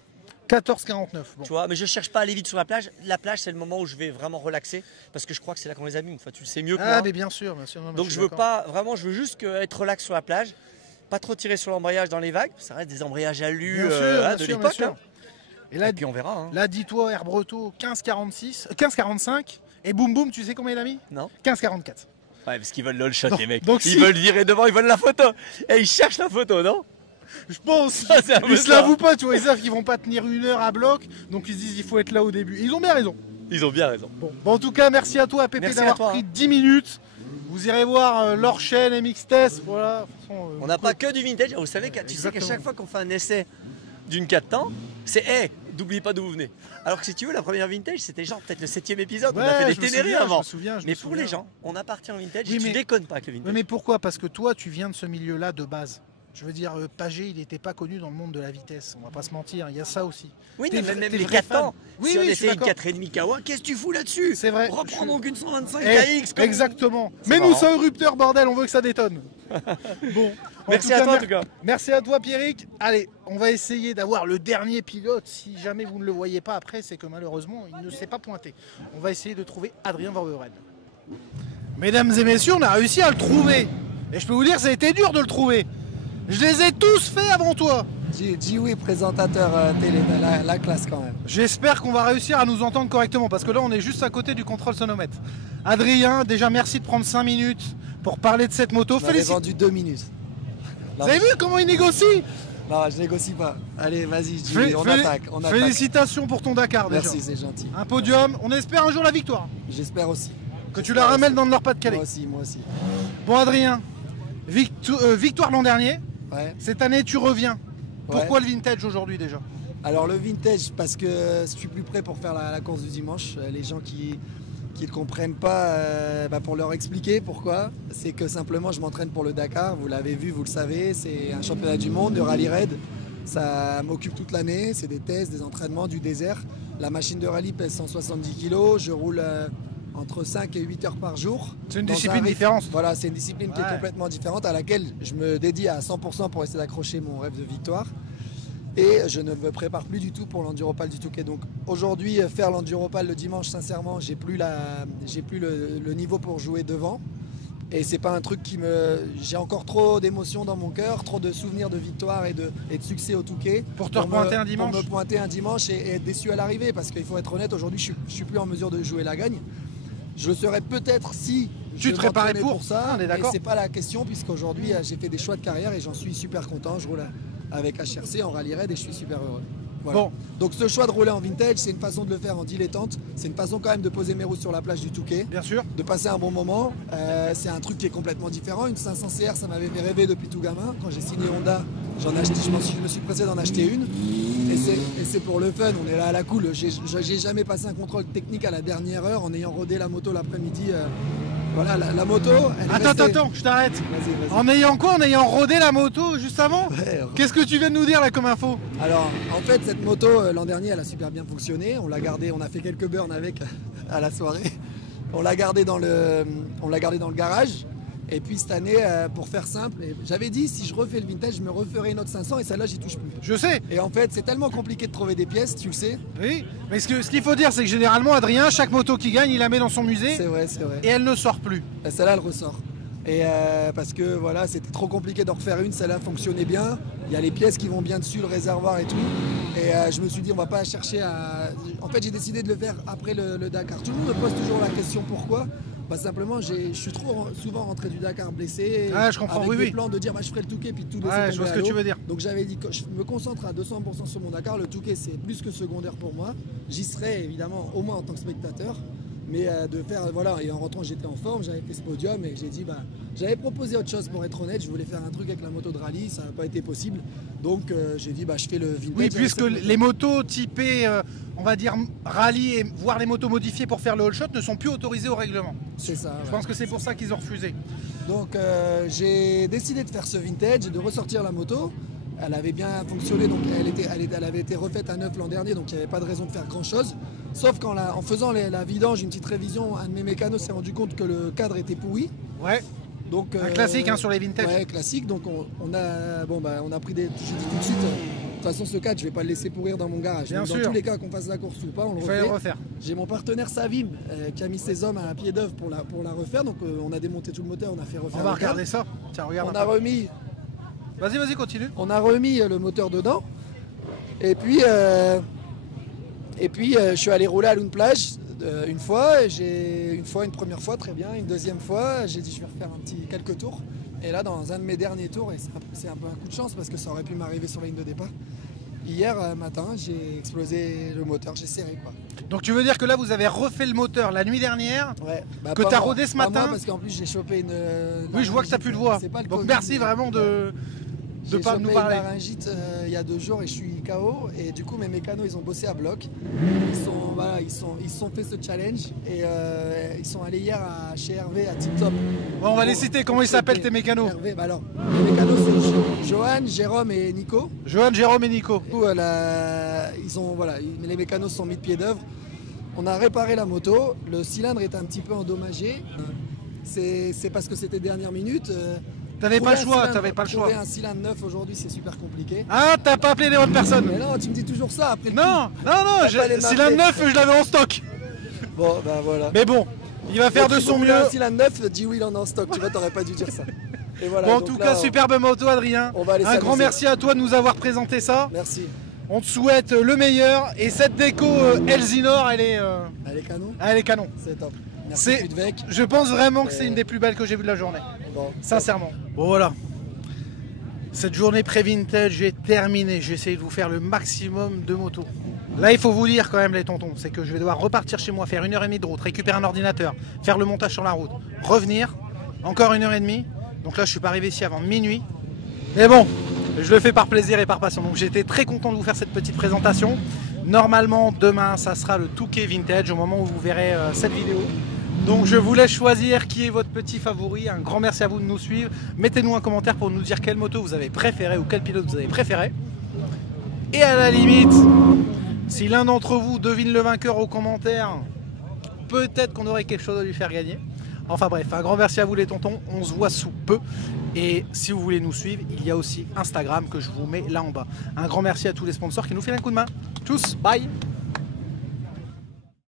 14,49. Bon. tu vois, mais je cherche pas à aller vite sur la plage. La plage c'est le moment où je vais vraiment relaxer parce que je crois que c'est là qu'on les abîme, enfin tu le sais mieux que Ah, moi. mais bien sûr, bien sûr. Non, mais Donc suis je veux d'accord. pas, vraiment je veux juste être relax sur la plage, pas trop tirer sur l'embrayage dans les vagues, ça reste des embrayages alus Bien sûr, de bien sûr, l'époque. bien sûr. Hein. Et là, Et puis on verra. Hein. là dis-toi, Air Breto, 15,45. Et boum boum, tu sais combien il a mis? Non. 15,44. Ouais, parce qu'ils veulent le shot Donc- les mecs. donc Ils si- veulent virer devant, ils veulent la photo. Et ils cherchent la photo, non? Je pense. Ça, c'est un peu Ils se ça. l'avouent pas, tu vois, ils savent qu'ils vont pas tenir 1 heure à bloc. Donc ils se disent, il faut être là au début. Ils ont bien raison. Ils ont bien raison. Bon, en tout cas, merci à toi, Pépé, Merci à d'avoir toi, pris hein. 10 minutes. Vous irez voir leur chaîne MX Test. Voilà. De toute façon, On n'a pas que du vintage. Vous savez tu sais qu'à Exactement. chaque fois qu'on fait un essai d'une 4 temps, c'est hey, n'oubliez pas d'où vous venez. Alors que si tu veux, la première vintage, c'était genre peut-être le 7e épisode. on a fait Ouais, des je me ténérés souviens, avant. je me souviens, je Mais me pour souviens. les gens, on appartient au vintage. Oui, et tu mais- déconnes pas avec le vintage. Ouais, mais pourquoi? Parce que toi, tu viens de ce milieu-là de base. Je veux dire, Pagé, il n'était pas connu dans le monde de la vitesse. On va pas se mentir, il y a ça aussi. Oui, T'es non, vrai- même t'es les vrai 4 fan. temps. Oui, si on oui, je suis essaie une d'accord. 4,5 Kawa, qu'est-ce que tu fous là-dessus? C'est vrai. Reprends donc une 125 Eh, KX. comme- exactement. C'est Mais nous marrant. sommes rupteurs, bordel, on veut que ça détonne. Bon. Merci à toi en tout cas. Merci à toi, Pierrick. Allez, on va essayer d'avoir le dernier pilote. Si jamais vous ne le voyez pas après, c'est que malheureusement, il ne s'est pas pointé. On va essayer de trouver Adrien Van Beveren. Mesdames et messieurs, on a réussi à le trouver. Et je peux vous dire, ça a été dur de le trouver. Je les ai tous faits avant toi. Jiwi, présentateur télé, la classe quand même. J'espère qu'on va réussir à nous entendre correctement parce que là on est juste à côté du contrôle sonomètre. Adrien, déjà merci de prendre 5 minutes pour parler de cette moto. J'avais vendu 2 minutes. Vous avez vu comment il négocie? Non, je négocie pas. Allez, vas-y, Jiwi, on attaque. Félicitations pour ton Dakar déjà. Merci, c'est gentil. Un podium, on espère un jour la victoire. J'espère aussi. Que tu la ramènes dans le Nord-Pas-de-Calais. Moi aussi. Bon Adrien, victoire l'an dernier. Ouais. Cette année tu reviens. Pourquoi le vintage aujourd'hui déjà? Alors le vintage parce que je suis plus prêt pour faire la course du dimanche. Les gens qui ne comprennent pas, pour leur expliquer pourquoi, c'est que simplement je m'entraîne pour le Dakar. Vous l'avez vu, vous le savez, c'est un championnat du monde de rallye raid. Ça m'occupe toute l'année, c'est des tests, des entraînements, du désert. La machine de rallye pèse 170 kg, je roule entre 5 et 8 heures par jour. C'est une discipline différente. Voilà, c'est une discipline qui est complètement différente à laquelle je me dédie à 100% pour essayer d'accrocher mon rêve de victoire. Et je ne me prépare plus du tout pour l'Enduropal du Touquet. Donc aujourd'hui, faire l'Enduropal le dimanche, sincèrement, j'ai plus le niveau pour jouer devant. Et c'est pas un truc j'ai encore trop d'émotions dans mon cœur, trop de souvenirs de victoire et de succès au Touquet. Pour te repointer un dimanche. Pour me pointer un dimanche et être déçu à l'arrivée. Parce qu'il faut être honnête, aujourd'hui, je suis plus en mesure de jouer la gagne. Je le serais peut-être si tu te préparais pour ça. On est d'accord. C'est pas la question puisqu'aujourd'hui j'ai fait des choix de carrière et j'en suis super content. Je roule avec HRC en rallye raid et je suis super heureux. Voilà. Bon. Donc ce choix de rouler en vintage, c'est une façon de le faire en dilettante. C'est une façon quand même de poser mes roues sur la plage du Touquet. Bien sûr. De passer un bon moment. C'est un truc qui est complètement différent. Une 500 CR, ça m'avait fait rêver depuis tout gamin. Quand j'ai signé Honda, je me suis pressé d'en acheter une. Et c'est pour le fun, on est là à la cool. J'ai jamais passé un contrôle technique à la dernière heure en ayant rodé la moto l'après-midi. Voilà, la moto. Attends, je t'arrête. Vas-y. En ayant quoi? En ayant rodé la moto juste avant? Qu'est-ce que tu viens de nous dire là comme info? Alors, en fait, cette moto, l'an dernier, elle a super bien fonctionné. On l'a gardée, on a fait quelques burns avec à la soirée. On l'a gardée dans le garage. Et puis cette année, pour faire simple, j'avais dit si je refais le vintage, je me referai une autre 500 et celle-là, j'y touche plus. Je sais. Et en fait, c'est tellement compliqué de trouver des pièces, tu le sais. Oui, mais ce qu'il faut dire, c'est que généralement, Adrien, chaque moto qu'il gagne, il la met dans son musée. C'est vrai. Et elle ne sort plus. Et celle-là, elle ressort. Et parce que voilà, c'était trop compliqué d'en refaire une, celle-là fonctionnait bien. Il y a les pièces qui vont bien dessus, le réservoir et tout. Et je me suis dit, on va pas chercher à... En fait, j'ai décidé de le faire après le Dakar. Tout le monde me pose toujours la question pourquoi. Simplement, je suis trop souvent rentré du Dakar blessé. Je comprends, avec des oui. plans de dire je ferai le Touquet puis tout de je vois ce que tu veux dire. Donc j'avais dit que je me concentre à 200% sur mon Dakar. Le Touquet, c'est plus que secondaire pour moi. J'y serai évidemment au moins en tant que spectateur. Mais de faire, voilà, et en rentrant j'étais en forme, j'avais fait ce podium et j'ai dit, j'avais proposé autre chose pour être honnête, je voulais faire un truc avec la moto de rallye, ça n'a pas été possible. Donc j'ai dit, je fais le vintage. Oui, puisque les motos typées, on va dire rallye et voire les motos modifiées pour faire le all shot ne sont plus autorisées au règlement. C'est ça. Je pense que c'est pour ça qu'ils ont refusé. Donc j'ai décidé de faire ce vintage et de ressortir la moto. Elle avait bien fonctionné, donc elle avait été refaite à neuf l'an dernier, donc il n'y avait pas de raison de faire grand chose. Sauf qu'en faisant la vidange, une petite révision, un de mes mécanos s'est rendu compte que le cadre était pourri. Ouais. Donc, un classique sur les vintage. Ouais, classique. Donc on a pris des. J'ai dit tout de suite, de toute façon ce cadre, je vais pas le laisser pourrir dans mon garage. Bien donc, sûr. Dans tous les cas, qu'on fasse la course ou pas, on le refait. Le refaire. J'ai mon partenaire Savim qui a mis ses hommes à un pied d'œuvre pour la refaire. Donc on a démonté tout le moteur, on a fait refaire. On va regarder ça. Tiens, regarde. On a remis. Vas-y, continue. On a remis le moteur dedans. Et puis je suis allé rouler à Lune Plage une fois. Une première fois, très bien. Une deuxième fois, j'ai dit je vais refaire quelques tours. Et là, dans un de mes derniers tours, et c'est un peu un coup de chance parce que ça aurait pu m'arriver sur la ligne de départ. Hier matin, j'ai explosé le moteur, j'ai serré quoi. Donc tu veux dire que là, vous avez refait le moteur la nuit dernière, que tu as rodé ce matin. Moi, parce qu'en plus, j'ai chopé une... Oui, je vois que tu n'as plus de voix. Donc merci vraiment de pas nous parler. J'ai chopé une laryngite il y a 2 jours et je suis KO. Et du coup, mes mécanos, ils ont bossé à bloc. Ils sont fait ce challenge et ils sont allés hier chez Hervé à Tip Top. Bon, on va les citer. Comment ils s'appellent tes mécanos? Hervé, alors, les mécanos, c'est Johan, Jérôme et Nico. Johan, Jérôme et Nico. Du coup, les mécanos sont mis de pied d'œuvre. On a réparé la moto. Le cylindre est un petit peu endommagé. C'est parce que c'était dernière minute. T'avais pas le choix, Trouver un cylindre neuf aujourd'hui, c'est super compliqué. Ah, t'as pas appelé les bonnes personnes. Mais non, tu me dis toujours ça après. Non, cylindre neuf, je l'avais en stock. Bon, voilà. Mais bon, il va faire de son mieux. Un cylindre neuf, dis oui, il en a en stock. Tu vois, t'aurais pas dû dire ça. Et voilà, Bon, en donc tout là, cas, superbe moto, Adrien. on va aller Un grand s'amuser. merci à toi de nous avoir présenté ça. Merci. On te souhaite le meilleur. Et cette déco Elsinore, elle est canon. Elle est canon. C'est top. C'est- Merci Feedback. Je pense vraiment que c'est une des plus belles que j'ai vues de la journée. Bon, Sincèrement. Bon, voilà. Cette journée pré-vintage est terminée. J'ai essayé de vous faire le maximum de motos. Là, il faut vous dire quand même, les tontons, c'est que je vais devoir repartir chez moi, faire 1h30 de route, récupérer un ordinateur, faire le montage sur la route, revenir, encore 1h30. Donc là, je suis pas arrivé ici avant minuit. Mais bon, je le fais par plaisir et par passion. Donc j'étais très content de vous faire cette petite présentation. Normalement, demain, ça sera le Touquet Vintage au moment où vous verrez cette vidéo. Donc je vous laisse choisir qui est votre petit favori. Un grand merci à vous de nous suivre. Mettez-nous un commentaire pour nous dire quelle moto vous avez préféré ou quel pilote vous avez préféré. Et à la limite, si l'un d'entre vous devine le vainqueur au commentaire, peut-être qu'on aurait quelque chose à lui faire gagner. Enfin bref, un grand merci à vous les tontons. On se voit sous peu. Et si vous voulez nous suivre, il y a aussi Instagram que je vous mets là en bas. Un grand merci à tous les sponsors qui nous filent un coup de main. Tchuss, bye.